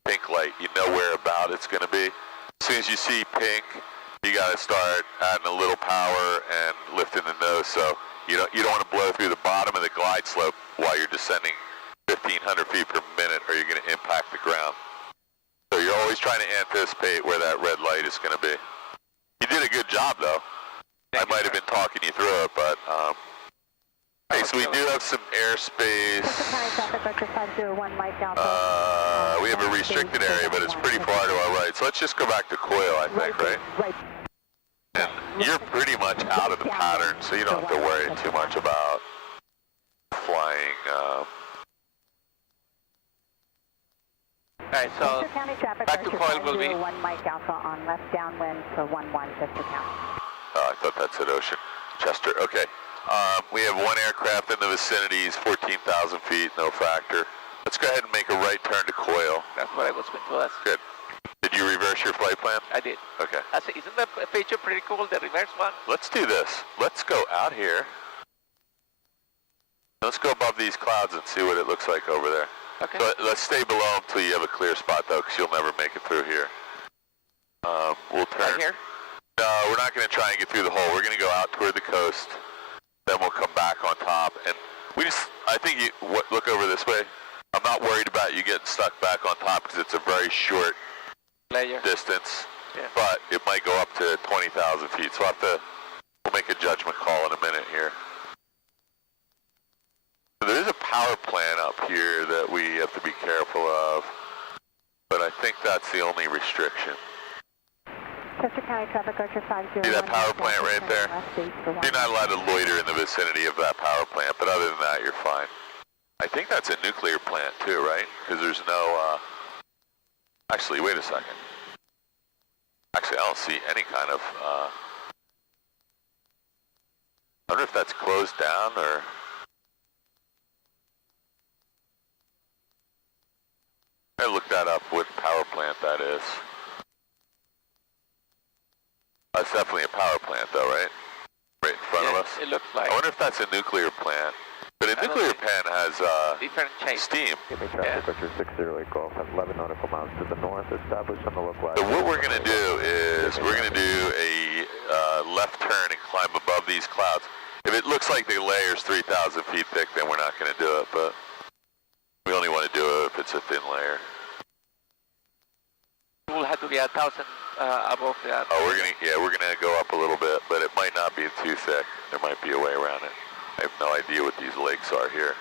pink light, you know where about it's going to be. As soon as you see pink, you got to start adding a little power and lifting the nose. So you don't want to blow through the bottom of the glide slope while you're descending 1,500 feet per minute, or you're going to impact the ground. So you're always trying to anticipate where that red light is going to be. You did a good job, though. I might have been talking you through it, but hey, so we do have some airspace. We have a restricted area, but it's pretty far to our right. So let's just go back to coil, I think, right? And you're pretty much out of the pattern, so you don't have to worry too much about flying. Alright, so back to coil will be 1 Mike Alpha on left downwind for 11 Chester County. I thought that said Ocean. Chester, okay. We have one aircraft in the vicinity, 14,000 feet, no factor. Let's go ahead and make a right turn to coil. That's what I was going to ask. Good. Did you reverse your flight plan? I did. Okay. Isn't that feature pretty cool, the reverse one? Let's do this. Let's go out here. Let's go above these clouds and see what it looks like over there. Okay. So let's stay below until you have a clear spot, though, because you'll never make it through here. We'll turn. Right here? No, we're not going to try and get through the hole. We're going to go out toward the coast. Then we'll come back on top. And I think look over this way. I'm not worried about you getting stuck back on top because it's a very short distance. Yeah. But it might go up to 20,000 feet. So we'll make a judgment call in a minute here. So there is a power plant up here that we have to be careful of. But I think that's the only restriction. Chester County traffic, Archer 501. See that power plant right there? You're not allowed to loiter in the vicinity of that power plant, but other than that, you're fine. I think that's a nuclear plant too, right? Because there's no, actually, wait a second. Actually, I don't see any kind of, I wonder if that's closed down or... I looked that up, what power plant that is. That's definitely a power plant though, right? Right in front of us? It looks like. I wonder if that's a nuclear plant. But a nuclear plant has different steam. Give me traffic, Richard 60 Golf at 11 nautical miles to the north, established on the localized. So what we're going to do is we're going to do a left turn and climb above these clouds. If it looks like the layer's 3,000 feet thick, then we're not going to do it, but we only want to do it if it's a thin layer. It will have to be 1,000 above that. Oh, we're gonna go up a little bit, but it might not be too thick. There might be a way around it. I have no idea what these lakes are here.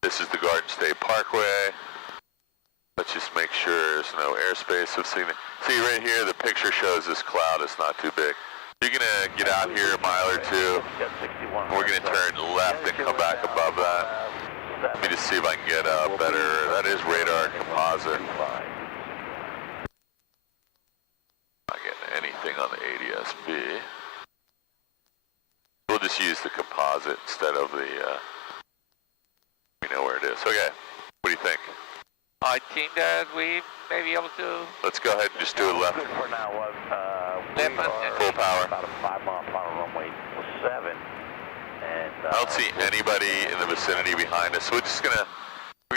This is the Garden State Parkway. Let's just make sure there's no airspace of signal. See right here, the picture shows this cloud is not too big. You're gonna get out here a mile or two. We're gonna turn left and come back above that. Let me just see if I can get a better. That is radar composite. Not getting anything on the ADS-B. We'll just use the composite instead of the, we know where it is. Okay, what do you think? I think that we may be able to... Let's go ahead and just do a left. For now was, full power. About a 5 mile per hour runway 7. And, I don't see anybody in the vicinity behind us. So we're gonna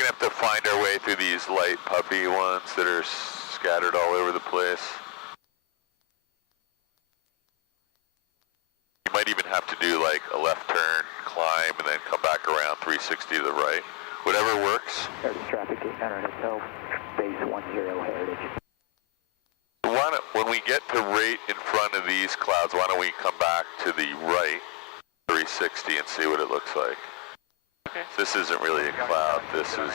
have to find our way through these light puppy ones that are scattered all over the place. You might even have to do like a left turn, climb, and then come back around 360 to the right. Whatever works. There's traffic entering hotel, base 10 Heritage. When we get to right in front of these clouds, why don't we come back to the right, 360, and see what it looks like. Okay. This isn't really a cloud. This is,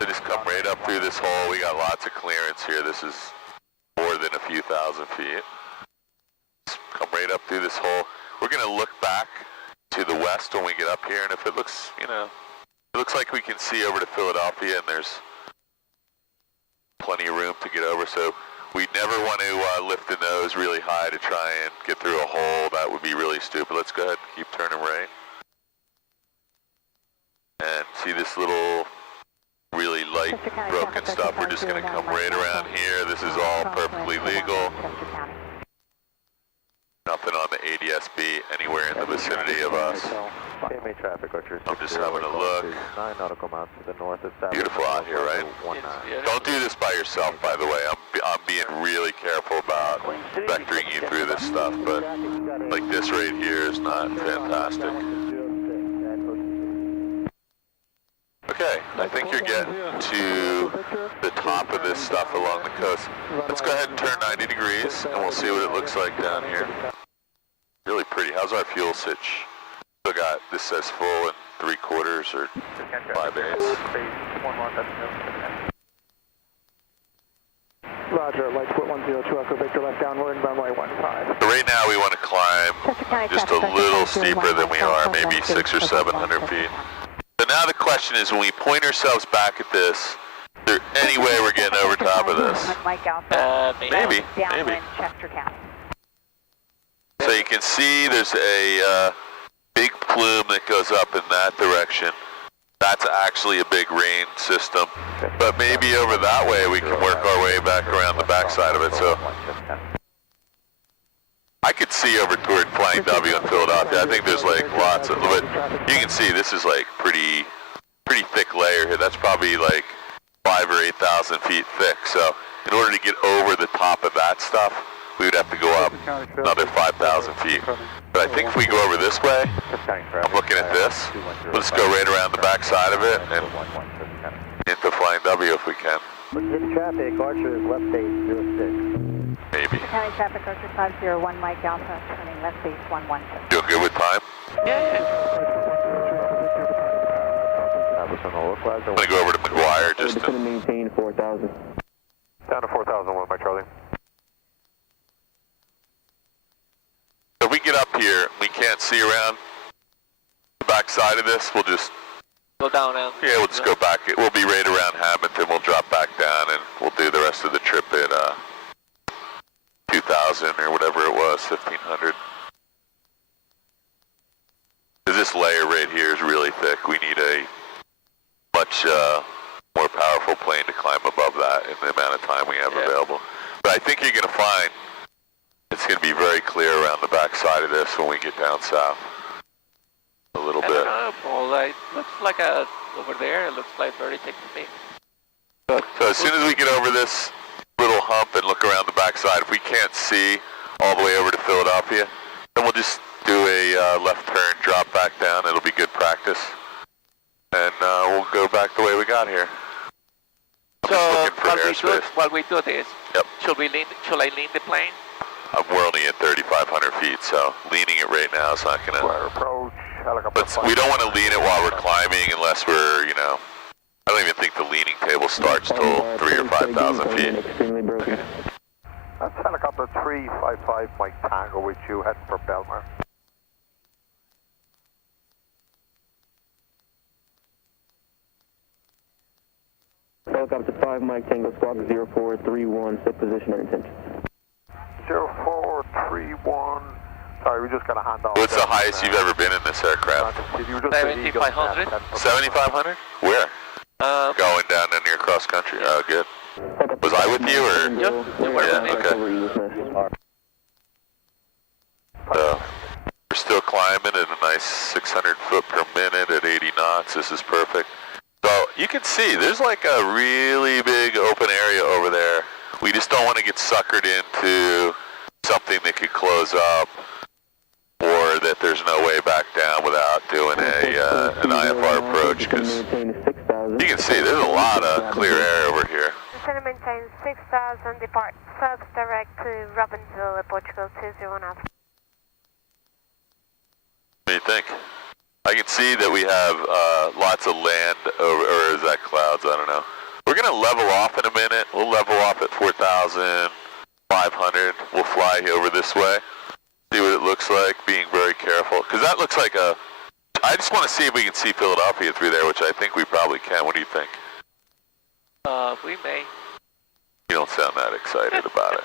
they just come right up through this hole. We got lots of clearance here. This is more than a few thousand feet. Just come right up through this hole. We're going to look back to the west when we get up here, and if it looks, you know, it looks like we can see over to Philadelphia, and there's plenty of room to get over, so we never want to lift the nose really high to try and get through a hole. That would be really stupid. Let's go ahead and keep turning right. And see this little really light broken stuff. We're just going to come right around here. This is all perfectly legal. Nothing on the ADS-B anywhere in the vicinity of us. I'm just having a look. Beautiful out here, right? Don't do this by yourself, by the way. I'm being really careful about vectoring you through this stuff, but like this right here is not fantastic. Okay, I think you're getting to the top of this stuff along the coast. Let's go ahead and turn 90 degrees, and we'll see what it looks like down here. Really pretty. How's our fuel sitch? Still got, this says full and 3/4 or 5/8. Roger, light sport 102 Echo Victor left downward, runway 15. So right now we want to climb just a little steeper than we are, maybe 600 or 700 feet. So now the question is, when we point ourselves back at this, is there any way we're getting over top of this? Maybe. So you can see there's a big plume that goes up in that direction. That's actually a big rain system. But maybe over that way we can work our way back around the backside of it. So I could see over toward Flying W in Philadelphia. I think there's like lots of, but you can see this is like pretty thick layer here. That's probably like 5,000 or 8,000 feet thick. So in order to get over the top of that stuff, we would have to go up another 5,000 feet. But I think if we go over this way, I'm looking at this, we'll just go right around the back side of it and into Flying W if we can. Traffic, Archer is left base 06. Maybe. County traffic, Archer 501 Mike Alpha, turning left base 112. Doing good with time? Yeah. I'm going to go over to McGuire just to maintain 4,000. Down to 4,001 by Charlie. If we get up here, we can't see around the back side of this, we'll just Go down and... Yeah, we'll just go back. We'll be right around Hamilton. We'll drop back down and we'll do the rest of the trip at 2,000 or whatever it was, 1,500. This layer right here is really thick. We need a much more powerful plane to climb above that in the amount of time we have available. But I think you're going to find it's going to be very clear around the back side of this when we get down south. A little bit. I don't know, Paul. It looks like over there, it looks like very thick to me. So as soon as we get over this little hump and look around the back side, if we can't see all the way over to Philadelphia, then we'll just do a left turn, drop back down. It'll be good practice. And we'll go back the way we got here. So while we do this, should I lean the plane? We're only at 3,500 feet, so leaning it right now is not going to... Approach, we don't want to lean it while we're climbing unless we're, you know... I don't even think the leaning table starts till 3,000 or 5,000 feet. Okay. That's helicopter 355, Mike Tango with you, heading for Belmar. Helicopter 5, Mike Tango, squawk 0431, set position and intention. 0431, sorry, we just got a handoff. What's the highest you've ever been in this aircraft? 7,500. 7,500? Where? Going down near cross country. Oh, good. Was I with you or? Yeah, okay. So, we're still climbing at a nice 600 foot per minute at 80 knots. This is perfect. So you can see there's like a really big open area over there. We just don't want to get suckered into something that could close up, or that there's no way back down without doing an IFR approach, because you can see there's a lot of clear air over here. Descend and maintain 6,000, depart south direct to Robbinsville, Portugal 201 Alpha. What do you think? I can see that we have lots of land over, or is that clouds? I don't know. We're going to level off in a minute. We'll level off at 4,500. We'll fly over this way. See what it looks like, being very careful. Because that looks like a... I just want to see if we can see Philadelphia through there, which I think we probably can. What do you think? We may. You don't sound that excited about it.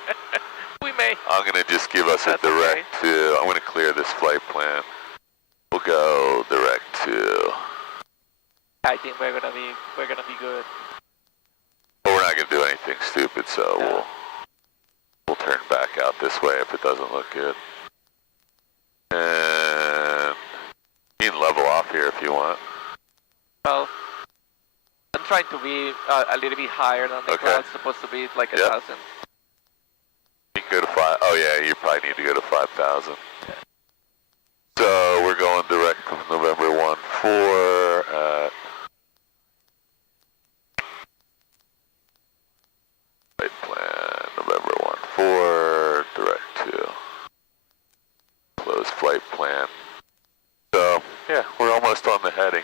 We may. I'm going to just give us a direct to... I'm going to clear this flight plan. We'll go direct to... I think we're gonna be good. Well, we're not going to do anything stupid, so we'll turn back out this way if it doesn't look good. And you can level off here if you want. Well, I'm trying to be a little bit higher than the cloud's supposed to be like 1,000. You can go to 5. Oh yeah, you probably need to go to 5,000. Yeah. So we're going direct from November 1-4 at flight plan November 1-4 direct to close flight plan. So yeah, we're almost on the heading.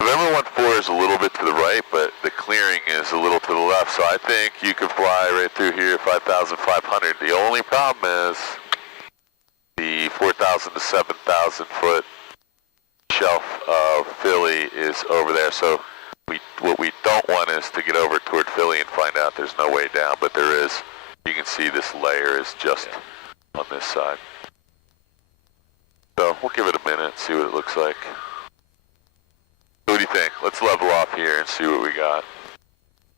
November 1-4 is a little bit to the right, but the clearing is a little to the left, so I think you could fly right through here 5,500. The only problem is the 4,000 to 7,000 foot shelf of Philly is over there, so what we don't want is to get over toward Philly and find out there's no way down, but there is. You can see this layer is just on this side. So we'll give it a minute, see what it looks like. What do you think? Let's level off here and see what we got.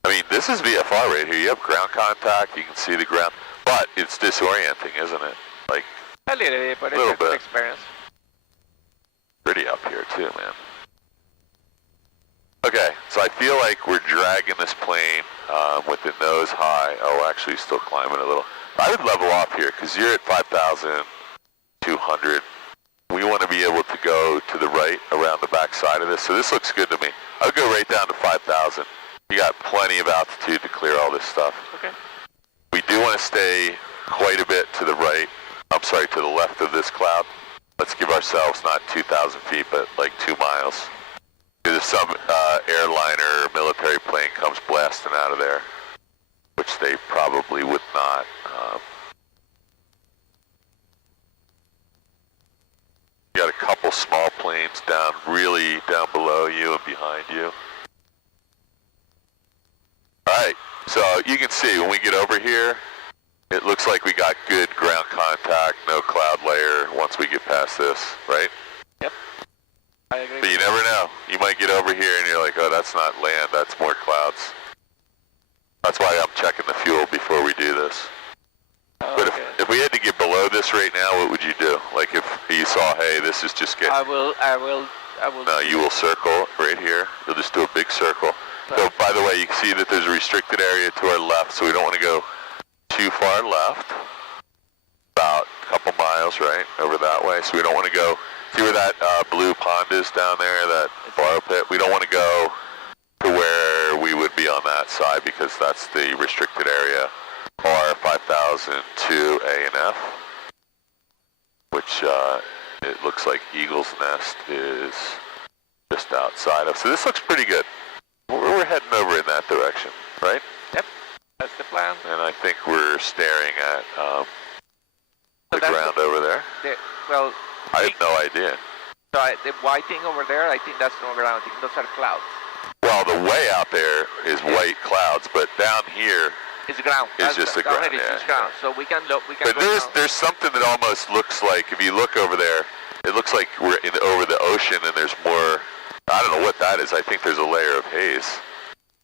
I mean, this is VFR right here. You have ground contact, you can see the ground, but it's disorienting, isn't it? Like, a little bit, but it's a good experience. Pretty up here too, man. Okay, so I feel like we're dragging this plane with the nose high. Oh, actually still climbing a little. I would level off here because you're at 5,200. We want to be able to go to the right around the back side of this. So this looks good to me. I would go right down to 5,000. You got plenty of altitude to clear all this stuff. Okay. We do want to stay quite a bit to the right. I'm sorry, to the left of this cloud. Let's give ourselves not 2,000 feet, but like 2 miles. If some airliner or military plane comes blasting out of there, which they probably would not. You got a couple small planes really down below you and behind you. Alright, so you can see when we get over here, it looks like we got good ground contact, no cloud layer once we get past this, right? Yep. I agree. But you never know. You might get over here and you're like, oh, that's that's not land, that's more clouds. That's why I'm checking the fuel before we do this. But if we had to get below this right now, what would you do? Like if you saw, hey, this is just getting... I will. No, you will circle right here. You'll just do a big circle. So, by the way, you can see that there's a restricted area to our left, so we don't want to go too far left. About a couple miles, right, over that way. So we don't want to go... See where that blue pond is down there, that borrow pit? We don't want to go to where we would be on that side because that's the restricted area. Or 5002 A and F, which it looks like Eagle's Nest is just outside of. So this looks pretty good. We're heading over in that direction, right? Yep, that's the plan. And I think we're staring at the ground over there. Well, I have no idea. So the white thing over there, I think that's no ground. I think those are clouds. Well, the way out there is white clouds, but down here it's ground. It's just the ground. It's just ground. So we can look. We can. But there's something that almost looks like, if you look over there, it looks like we're over the ocean, and there's more. I don't know what that is. I think there's a layer of haze.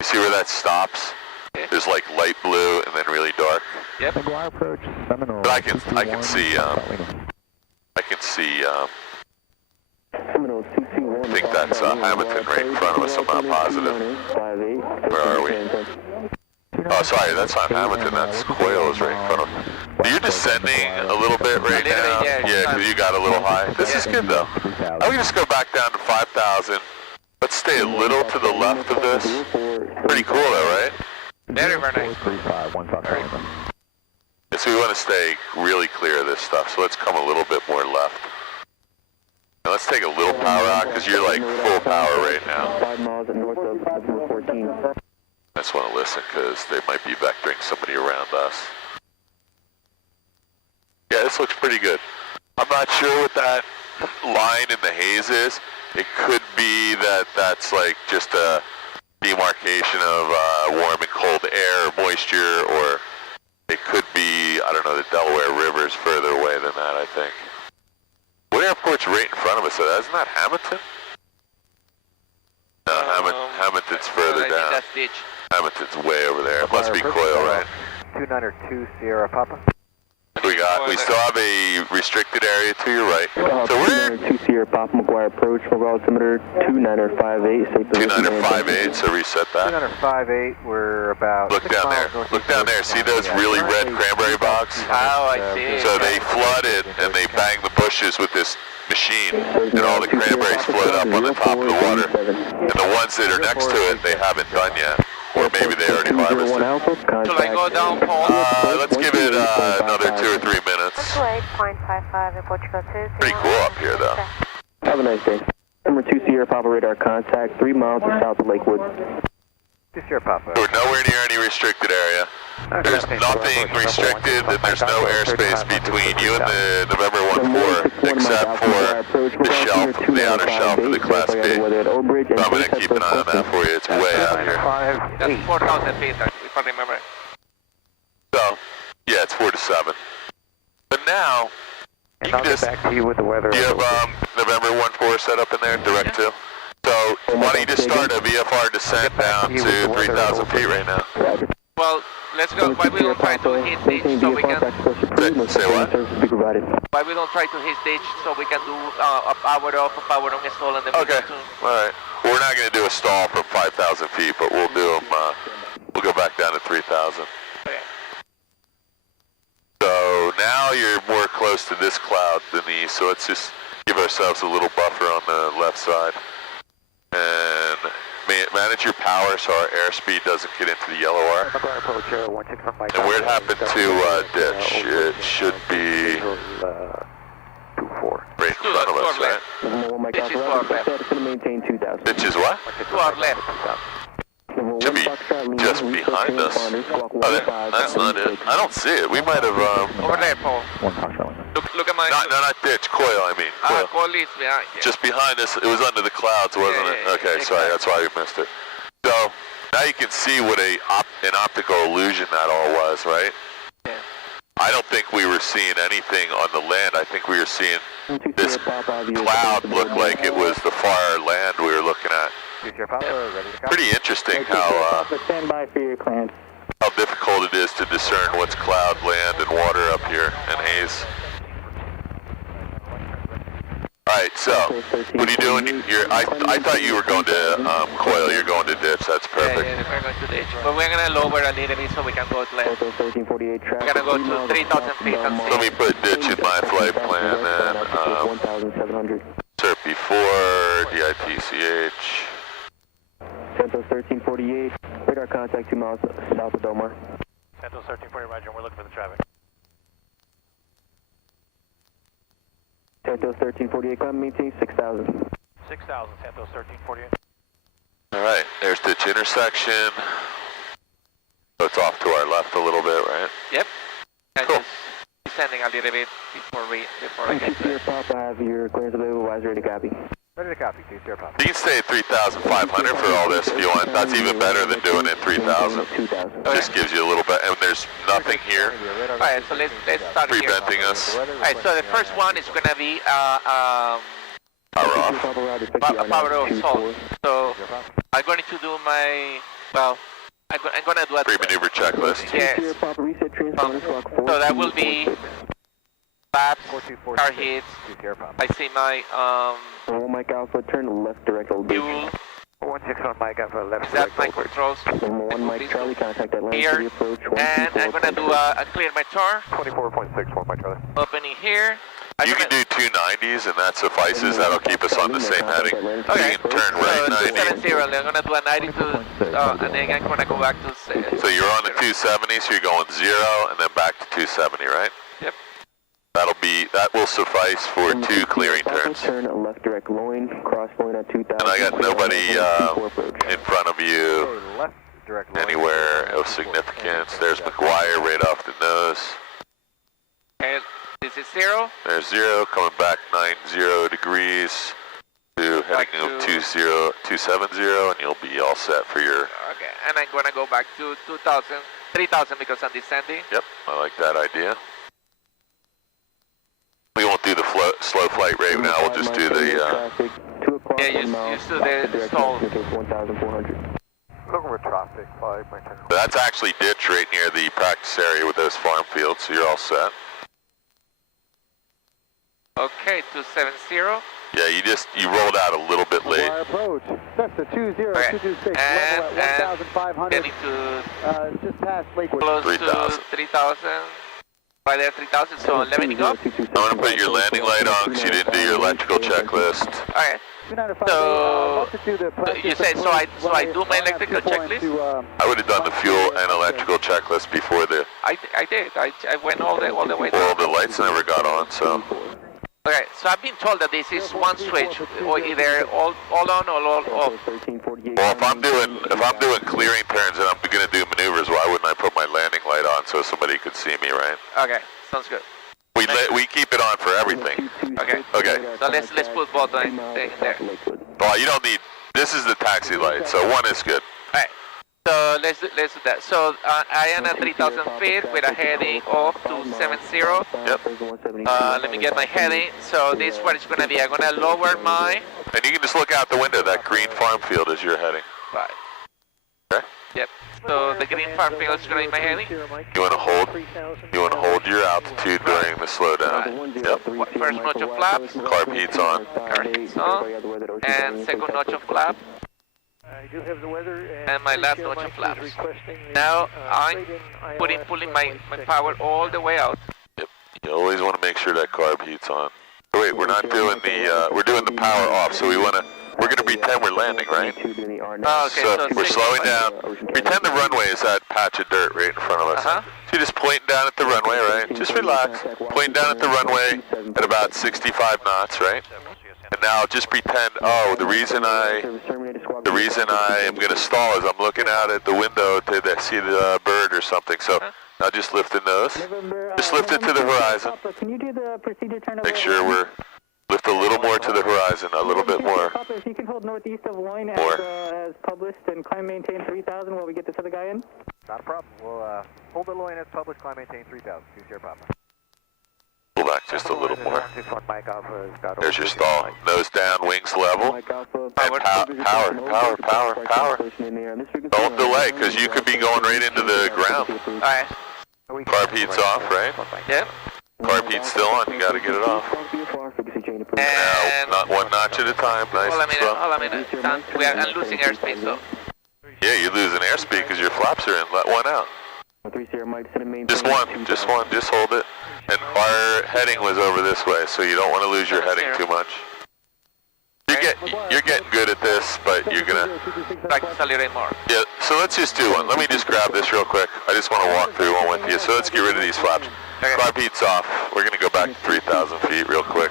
You see where that stops? Okay. There's like light blue and then really dark. Yep. Approach Seminole. But I can see. I think that's Hamilton right in front of us. I'm not positive. Where are we? Oh, sorry, that's not Hamilton, that's Coyle is right in front of us. You're descending a little bit right now? Yeah, because you got a little high. This is good, though. I would just go back down to 5,000. Let's stay a little to the left of this. Pretty cool, though, right? Very, very nice. So we want to stay really clear of this stuff, so let's come a little bit more left. Now let's take a little power out, because you're like full power right now. 5 miles north of 14. I just want to listen because they might be vectoring somebody around us. Yeah, this looks pretty good. I'm not sure what that line in the haze is. It could be that that's like just a demarcation of warm and cold air or moisture, or it could be, I don't know, the Delaware River is further away than that, I think. What airport's right in front of us? Isn't that Hamilton? No, Hamilton's further down. That's Ditch. Hamilton's way over there. It must be Coyle, right? 292 Sierra Papa. We still have a restricted area to your right. So we're 2 Sierra Papa McGuire approach, mobile altimeter 2958, safe position. 2958, so reset that. 2958, we're about. Look down there. Look down there. See those really red cranberry bogs? Oh, I see. So they flooded and they banged the bushes with this machine, and all the cranberries float up on the top of the water. And the ones that are next to it, they haven't done yet. Or maybe they already harvested. Shall I go down, Paul? Let's give it another 2 or 3 minutes. 8.55 in Portugal 2. Pretty cool up here, though. Have a nice day. Number 2 Sierra Papa radar contact, 3 miles to south of Lakewood. 2 Sierra Papa. We're nowhere near any restricted area. There's nothing restricted, and there's no airspace between you and the November 1-4, except for the shelf, the outer shelf of the Class B. So I'm going to keep an eye on that for you. It's way out here. That's 4,000 feet, if I remember. So, yeah, it's 4 to 7. But now, you can just, back to you with the weather. you have November 1-4 set up in there, direct to. So, why don't you just start a VFR descent down to 3,000 feet right now? Well, let's go. Why we don't try to hit ditch so we can... Say what? Why we don't try to hit ditch so we can do a power off, a power on stall, and then Okay, alright. Well, we're not going to do a stall from 5,000 feet, but we'll do them, we'll go back down to 3,000. Okay. So now you're more close to this cloud than the east, so let's just give ourselves a little buffer on the left side. And manage your power so our airspeed doesn't get into the yellow arc. And where it happened to ditch, it should be right in front of us, right? Ditch is to our left. Ditch is what? To our left. Should be just behind us. Oh, that's not it. I don't see it. We might have, Over there, Paul. Look at my... Not ditch, coil, I mean. Coil. Coil is behind. Yeah. Just behind us, it was under the clouds, wasn't it? Okay, exactly. Sorry, that's why we missed it. So, now you can see what an optical illusion that all was, right? Yeah. I don't think we were seeing anything on the land. I think we were seeing this cloud look like it was the far land we were looking at. Pretty interesting how Stand by for your clearance. how difficult it is to discern what's cloud, land, and water up here, and haze. Alright, so, what are you doing? I thought you were going to coil, you're going to ditch, that's perfect. Yeah, we're going to ditch. But we're going to lower a little bit so we can go left. 1348 We're going to go to 3,000 feet and see. Let me put ditch in my flight plan, then, 1,700. SERP before, DITCH. Santos 1348, radar contact 2 miles south of Delmar. Santos 1340, roger, we're looking for the traffic. Santos 1348, climb maintain 6,000. 6,000, Santos 1348. Alright, there's ditch intersection. So it's off to our left a little bit, right? Yep. And Cool. just descending a little bit before I get there. Papa, I have your clearance available, wise ready to copy. Ready to copy, 20 Papa. You can stay at 3,500 for all this if you want. That's even better than doing it 3,000. 2,000. Just gives you a little bit, and there's nothing here Alright, so let's start here. preventing us. Alright, so the first one is going to be Power off. power off salt. So I'm going to do my, well, I'm going to do a Pre-maneuver checklist. yes. So that will be flaps, car hits. I see my Mike Alpha, turn left direct old fuel. 161 Mike Alpha, left. That's my controls. 1 Mike Charlie, contact that land Here, city approach. and I'm going to do a clear my tar. 24.61 Mike Charlie. Opening here. You can do 290s, and that suffices. That'll keep us on the same heading. Okay. You can turn right 90. 270. I'm going to do a 92, and then I'm going to go back to. So you're on the 270, so you're going 0, and then back to 270, right? Yep. That will suffice for 2 clearing turns. Turn left direct loin, cross loin at 2,000. And I got nobody in front of you Left direct. anywhere of significance. There's McGuire right off the nose. And this is 0. There's 0, coming back 90 degrees to heading of 270, and you'll be all set for your... Okay, and I'm going to go back to 2,000, 3,000 because I'm descending. Yep, I like that idea. We won't do the slow flight rate now, we'll just do the... Yeah, you do the stall. 1,400. Looking for traffic, 5 Mike Charlie. That's actually ditch right near the practice area with those farm fields, so you're all set. Okay, 270. Yeah, you rolled out a little bit late. Approach. That's the 20226. Level at 1,500. Getting to Just past Lakewood. close 3,000. to 3,000. By there, 3,000. So let me go. I'm going to put your landing light on because you didn't do your electrical checklist. Okay. So you say so I do my electrical checklist. I would have done the fuel and electrical checklist before the... I did. I went all the way Well, down. the lights never got on, so... Okay, so I've been told that this is one switch, or either all on or all off. Well, if I'm doing clearing turns and I'm going to do maneuvers, why wouldn't I put my landing light on so somebody could see me, right? Okay, sounds good. We keep it on for everything. Okay. Okay. So let's put both in there. Well, you don't need... This is the taxi light, so one is good. Alright. So let's do that. So I am at 3,000 feet with a heading of 270. Yep. Let me get my heading. So this is what it's going to be. I'm going to lower my... And you can just look out the window. That green farm field is your heading. Right. Okay. Yep. So the green farm field is going to be my heading. You want to hold your altitude during the slowdown. Yep. First notch of flaps. Carb heat's on. Carb heat's on. And second notch of flap. I do have the weather And my last notch of flaps. Now I'm pulling my power all the way out. Yep. You always want to make sure that carb heat's on. Oh, wait, we're not doing we're doing the power off, so we're going to pretend we're landing, right? Oh, okay, so we're slowing down. Pretend the runway is that patch of dirt right in front of us. So you're just pointing down at the runway, right? Just relax. Pointing down at the runway at about 65 knots, right? And now just pretend, oh, the reason I am going to stall is I'm looking out at the window to see the bird or something. So now just lift the nose. Just lift it to the horizon. Make sure we're lift a little more to the horizon, a little bit more. If you can hold northeast of Loin as published and climb maintain 3,000 while we get this other guy in. Not a problem. We'll hold the Loin as published, climb maintain 3,000. 20 Papa. Pull back just a little more. 161 Mike Alpha has got There's your stall. Nose down, wings level. And power. Don't delay, because you could be going right into the ground. Alright. Carb heat's off, right? Yep. Carb heat's still on, you gotta get it off. And Now, not one notch at a time, nice and slow. hold on a minute. I'm losing airspace though. Yeah, you're losing airspeed because your flaps are in. Let one out. Just one, just hold it. And our heading was over this way, so you don't want to lose your heading too much. You're getting good at this, but you're gonna practice a little more. Yeah, so let's just do one. Let me just grab this real quick. I just want to walk through one with you. So let's get rid of these flaps. Okay. Carb heat's off. We're gonna go back to 3,000 feet real quick.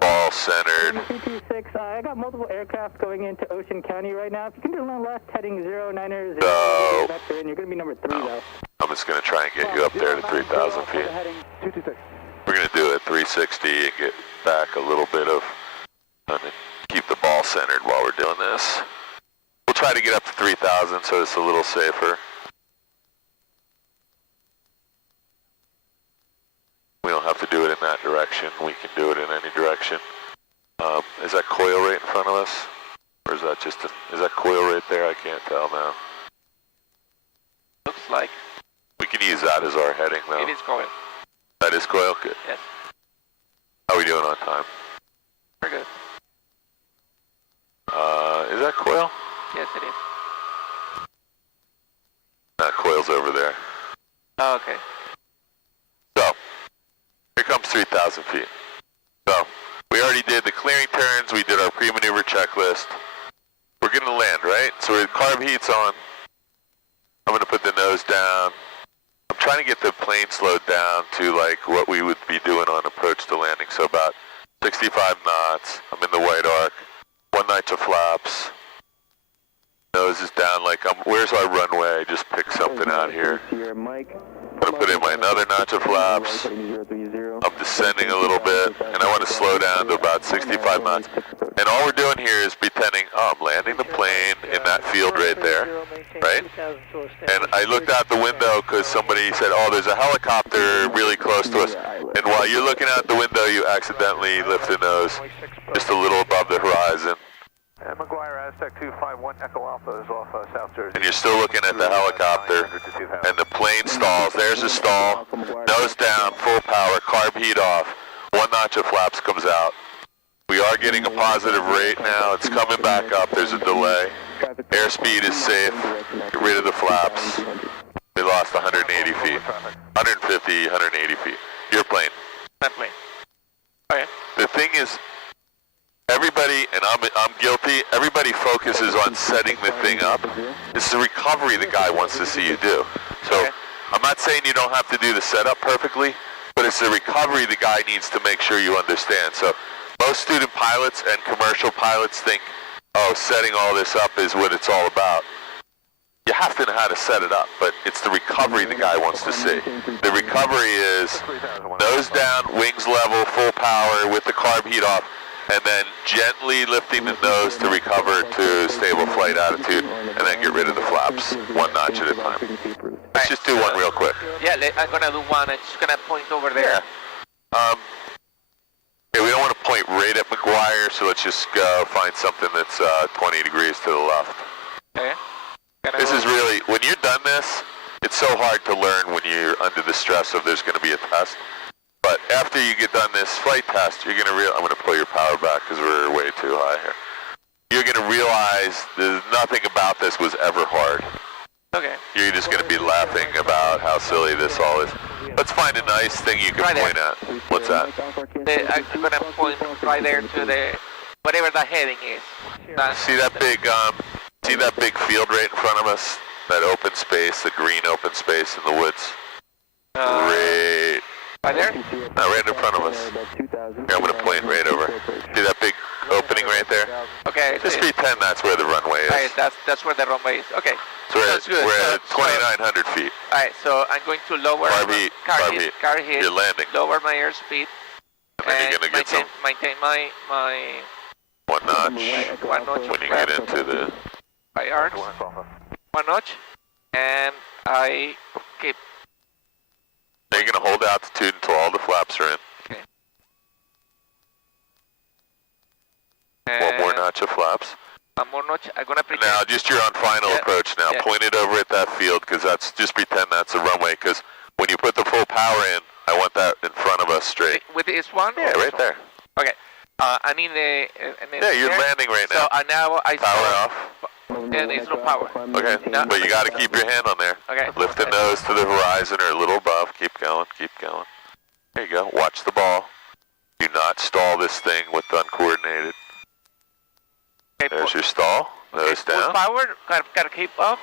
Ball centered. C26, I got multiple aircraft going into Ocean County right now. If you can do one last heading 09er, No. you're going to be number 3 though. I'm just gonna try and get you up there to 3,000 feet. We're gonna do it 360 and get back a little bit of, keep the ball centered while we're doing this. We'll try to get up to 3,000 so it's a little safer. We don't have to do it in that direction. We can do it in any direction. Is that coil right in front of us? Or is that just is that coil right there? I can't tell now. Looks like. We can use that as our heading though. It is coil. That is coil? Good. Yes. How are we doing on time? We're good. Is that coil? Yes, it is. That coil's over there. Oh, okay. So, here comes 3,000 feet. So, we already did the clearing turns, we did our pre-maneuver checklist. We're gonna land, right? So carb heat's on. I'm gonna put the nose down. I'm trying to get the plane slowed down to like what we would be doing on approach to landing. So about 65 knots. I'm in the white arc. One notch of flaps. Nose is down like where's our runway? I just picked something out here. I'm gonna put in my another notch of flaps. I'm descending a little bit, and I want to slow down to about 65 knots. And all we're doing here is pretending, oh, I'm landing the plane in that field right there, right? And I looked out the window because somebody said, oh, there's a helicopter really close to us. And while you're looking out the window, you accidentally lift the nose just a little above the horizon. And McGuire, Aztec 251 Echo Alpha is off South Jersey. And you're still looking at the helicopter, and the plane stalls. There's a stall, nose down, full power, carb heat off. One notch of flaps comes out. We are getting a positive rate now. It's coming back up. There's a delay. Airspeed is safe. Get rid of the flaps. We lost 180 feet. 150, 180 feet. Your plane. That plane. Okay. The thing is, everybody, and I'm guilty, everybody focuses on setting the thing up. It's the recovery the guy wants to see you do. So Okay. I'm not saying you don't have to do the setup perfectly, but it's the recovery the guy needs to make sure you understand. So most student pilots and commercial pilots think, oh, setting all this up is what it's all about. You have to know how to set it up, but it's the recovery the guy wants to see. The recovery is nose down, wings level, full power with the carb heat off, and then gently lifting the nose to recover to stable flight attitude, and then get rid of the flaps, one notch at a time. Let's just do one real quick. Yeah, I'm gonna do one. I'm just gonna point over there. Yeah, we don't want to point right at McGuire, so let's just go find something that's 20 degrees to the left. Okay. This is really, when you're done this, it's so hard to learn when you're under the stress of there's going to be a test. But after you get done this flight test, you're going to I'm going to pull your power back because we're way too high here. You're going to realize there's nothing about this was ever hard. Okay. You're just going to be laughing about how silly this all is. Let's find a nice thing you can point at. What's that? I'm going to point right there to the, whatever the heading is. See that big field right in front of us? That open space, the green open space in the woods? Great. Right there? No, right in front of us. Here, I'm going to point right over. See that big opening right there? Okay. Just pretend that's where the runway is. Alright, that's where the runway is. Okay. So good. We're at 2,900 feet. Alright, so I'm going to lower car heat. You're landing. Lower my airspeed. And then you're going to get maintain my one notch when you get into the my arcs. One notch. And I keep. Now you're going to hold altitude until all the flaps are in. Okay. notch of flaps. One more notch. I'm gonna pretend. Now, just you're on final approach now. Point it over at that field, because that's, just pretend that's the runway, because when you put the full power in, I want that in front of us straight. With this one? Yeah, right there. Okay. I'm in the... yeah, you're landing right now. So now I power off. Yeah, there's no power. Okay, but you got to keep your hand on there. Okay. Lift the nose to the horizon or a little above. Keep going, keep going. There you go. Watch the ball. Do not stall this thing with uncoordinated. Okay, there's your stall. Nose down. Full power. Gotta keep up.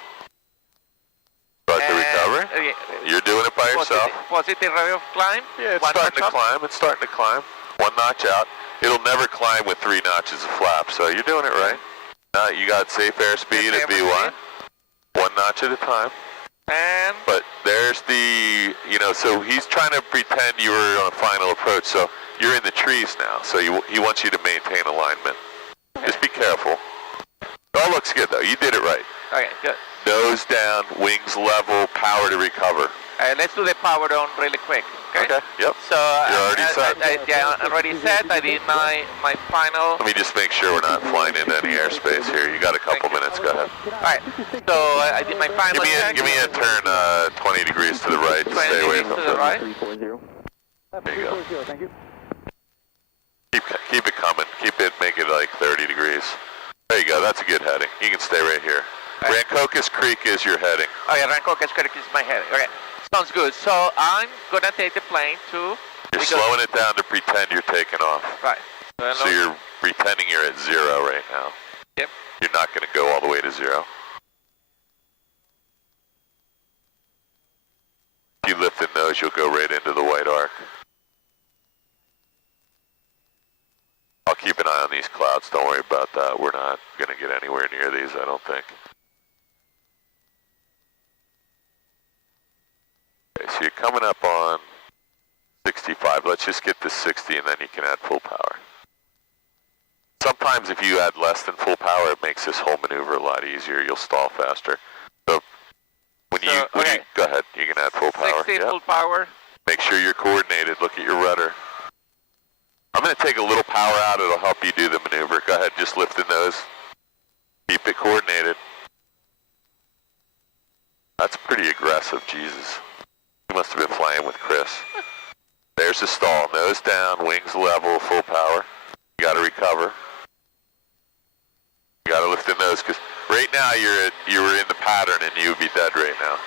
Start the recovery. You're doing it by yourself. Positive rate of climb. Yeah, it's starting to climb. It's starting to climb. One notch out. It'll never climb with 3 notches of flap, so you're doing it right. You got safe airspeed at V1. 1 notch at a time. And... But there's the, so he's trying to pretend you were on final approach, so you're in the trees now, so he wants you to maintain alignment. Just be careful. It all looks good, though. You did it right. Okay, good. Nose down, wings level, power to recover. Let's do the power down really quick, okay? Okay, yep. So, you're already set. Yeah, already set. I did my final... Let me just make sure we're not flying into any airspace here. You got a couple minutes, go ahead. Alright, so I did my final check. Give me a turn 20 degrees to the right. 20 Stay away degrees from to the right. There you go. Thank you. Keep it coming. Keep it, make it like 30 degrees. There you go, that's a good heading. You can stay right here. Right. Rancocas Creek is your heading. Oh yeah, Rancocas Creek is my heading. Okay, sounds good. So I'm gonna take the plane to... You're slowing it down to pretend you're taking off. Right. So you're pretending you're at 0 right now. Yep. You're not gonna go all the way to 0. If you lift the nose, you'll go right into the white arc. I'll keep an eye on these clouds, don't worry about that. We're not going to get anywhere near these, I don't think. Okay, so you're coming up on 65. Let's just get to 60 and then you can add full power. Sometimes if you add less than full power, it makes this whole maneuver a lot easier. You'll stall faster. So when you go ahead, you can add full power. 60 full power. Make sure you're coordinated. Look at your rudder. I'm going to take a little power out. It'll help you do the maneuver. Go ahead, just lift the nose. Keep it coordinated. That's pretty aggressive, Jesus. You must have been flying with Chris. There's the stall. Nose down, wings level, full power. You got to recover. You got to lift the nose, because right now you were in the pattern and you would be dead right now.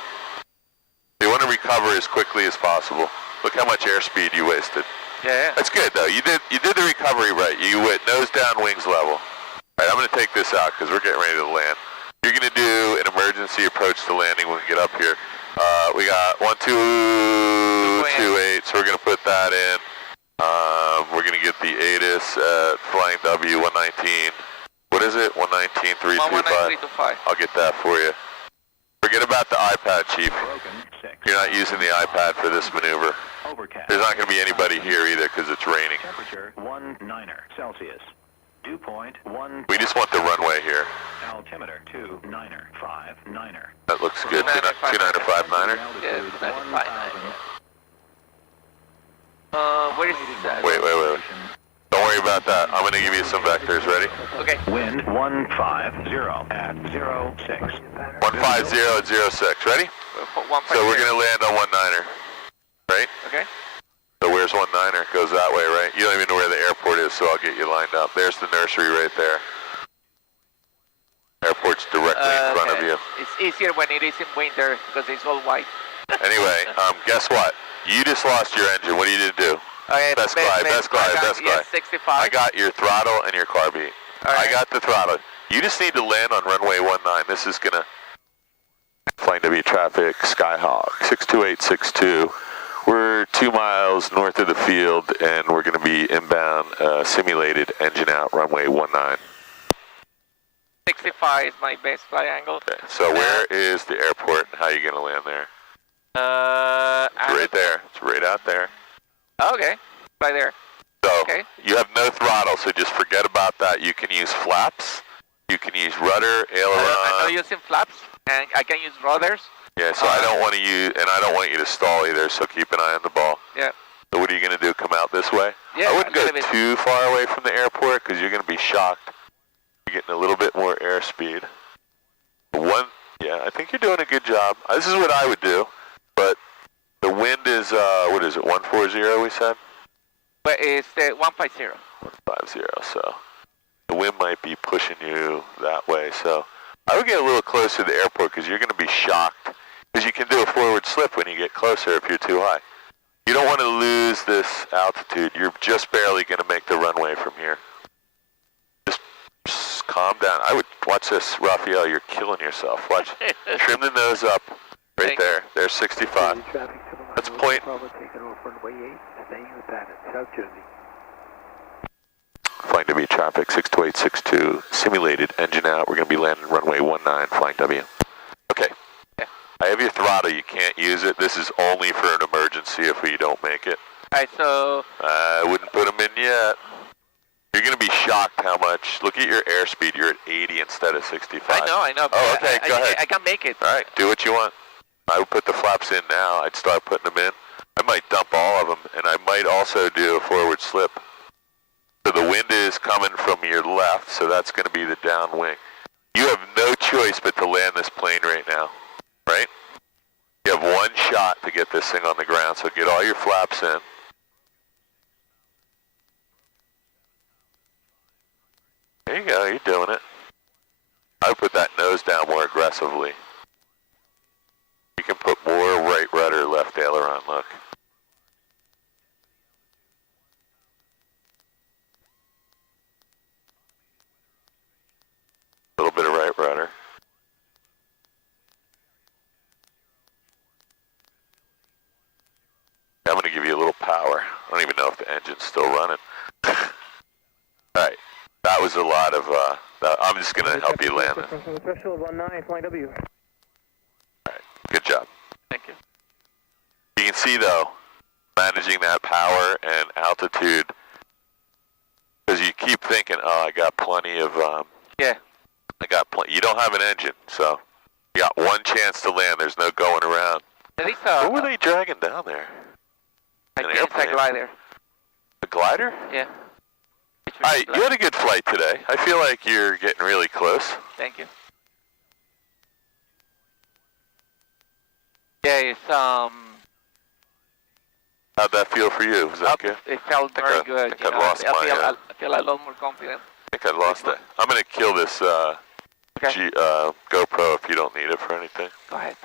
You want to recover as quickly as possible. Look how much airspeed you wasted. Yeah. That's good though. You did the recovery right. You went nose down, wings level. All right, I'm going to take this out because we're getting ready to land. You're going to do an emergency approach to landing when we get up here. We got 1228, so we're going to put that in. We're going to get the ATIS at flying W119. What is it? 119.325. I'll get that for you. Forget about the iPad, Chief. You're not using the iPad for this maneuver. There's not going to be anybody here either because it's raining. Temperature 19 Celsius. Dew point 1. We just want the runway here. Altimeter 2959. That looks good. 2959er. Yeah, 2959. Where is that? Wait. Don't worry about that. I'm going to give you some vectors. Ready? Okay. Wind 150 at 06. 150 at 06. Ready? So we're going to land on 19er. Right? Okay. So where's 19er? Goes that way, right? You don't even know where the airport is, so I'll get you lined up. There's the nursery right there. Airport's directly in front of you. It's easier when it is in winter because it's all white. Anyway, guess what? You just lost your engine. What do you need to do? Okay, best glide. Yes, 65. I got your throttle and your car beat. Right. I got the throttle. You just need to land on runway 19. This is going to... Flying W traffic, Skyhawk, 62862. We're 2 miles north of the field, and we're going to be inbound, simulated engine out, runway 19. 65 is my base fly angle. Okay, so where is the airport, and how are you going to land there? It's right there. It's right out there. Okay, right there. So you have no throttle, so just forget about that. You can use flaps. You can use rudder, aileron. I'm not using flaps, and I can use rudders. Yeah, so I don't want to use, and I don't want you to stall either, so keep an eye on the ball. Yeah. So what are you going to do, come out this way? Yeah, I wouldn't go too far away from the airport, because you're going to be shocked. You're getting a little bit more airspeed. Yeah, I think you're doing a good job. This is what I would do, but the wind is, what is it, 140 we said? But it's the 150. 150, so the wind might be pushing you that way. So I would get a little closer to the airport because you're going to be shocked because you can do a forward slip when you get closer if you're too high. You don't want to lose this altitude. You're just barely going to make the runway from here. Just calm down. I would watch this, Raphael. You're killing yourself. Watch. Trim the nose up. Right there. There's 65. That's point. Flying W traffic 62862. Simulated engine out. We're going to be landing runway 19. Flying W. Okay. I have your throttle. You can't use it. This is only for an emergency if we don't make it. Alright, so... I wouldn't put them in yet. You're going to be shocked how much. Look at your airspeed. You're at 80 instead of 65. I know. Oh, okay, go ahead. I can make it. All right, do what you want. I would put the flaps in now. I'd start putting them in. I might dump all of them, and I might also do a forward slip. So the wind is coming from your left, so that's going to be the downwind. You have no choice but to land this plane right now, right? You have one shot to get this thing on the ground, so get all your flaps in. There you go, you're doing it. I would put that nose down more aggressively. You can put more right rudder, left aileron, look. A little bit of right rudder. I'm going to give you a little power. I don't even know if the engine's still running. Alright, that was a lot of, I'm just going to help you land it. From the threshold 19, flying W. Alright, good job. Thank you. You can see though, managing that power and altitude, because you keep thinking, oh, I got plenty of, yeah. I got plenty. You don't have an engine, so you got one chance to land. There's no going around. There is what were they dragging down there? I think it's a glider. A glider? Yeah. Alright, you had a good flight today. I feel like you're getting really close. Thank you. Yeah, it's, how'd that feel for you? Was that good? It felt very good. I feel a lot more confident. I think I lost it. I'm going to kill this GoPro if you don't need it for anything. Go ahead.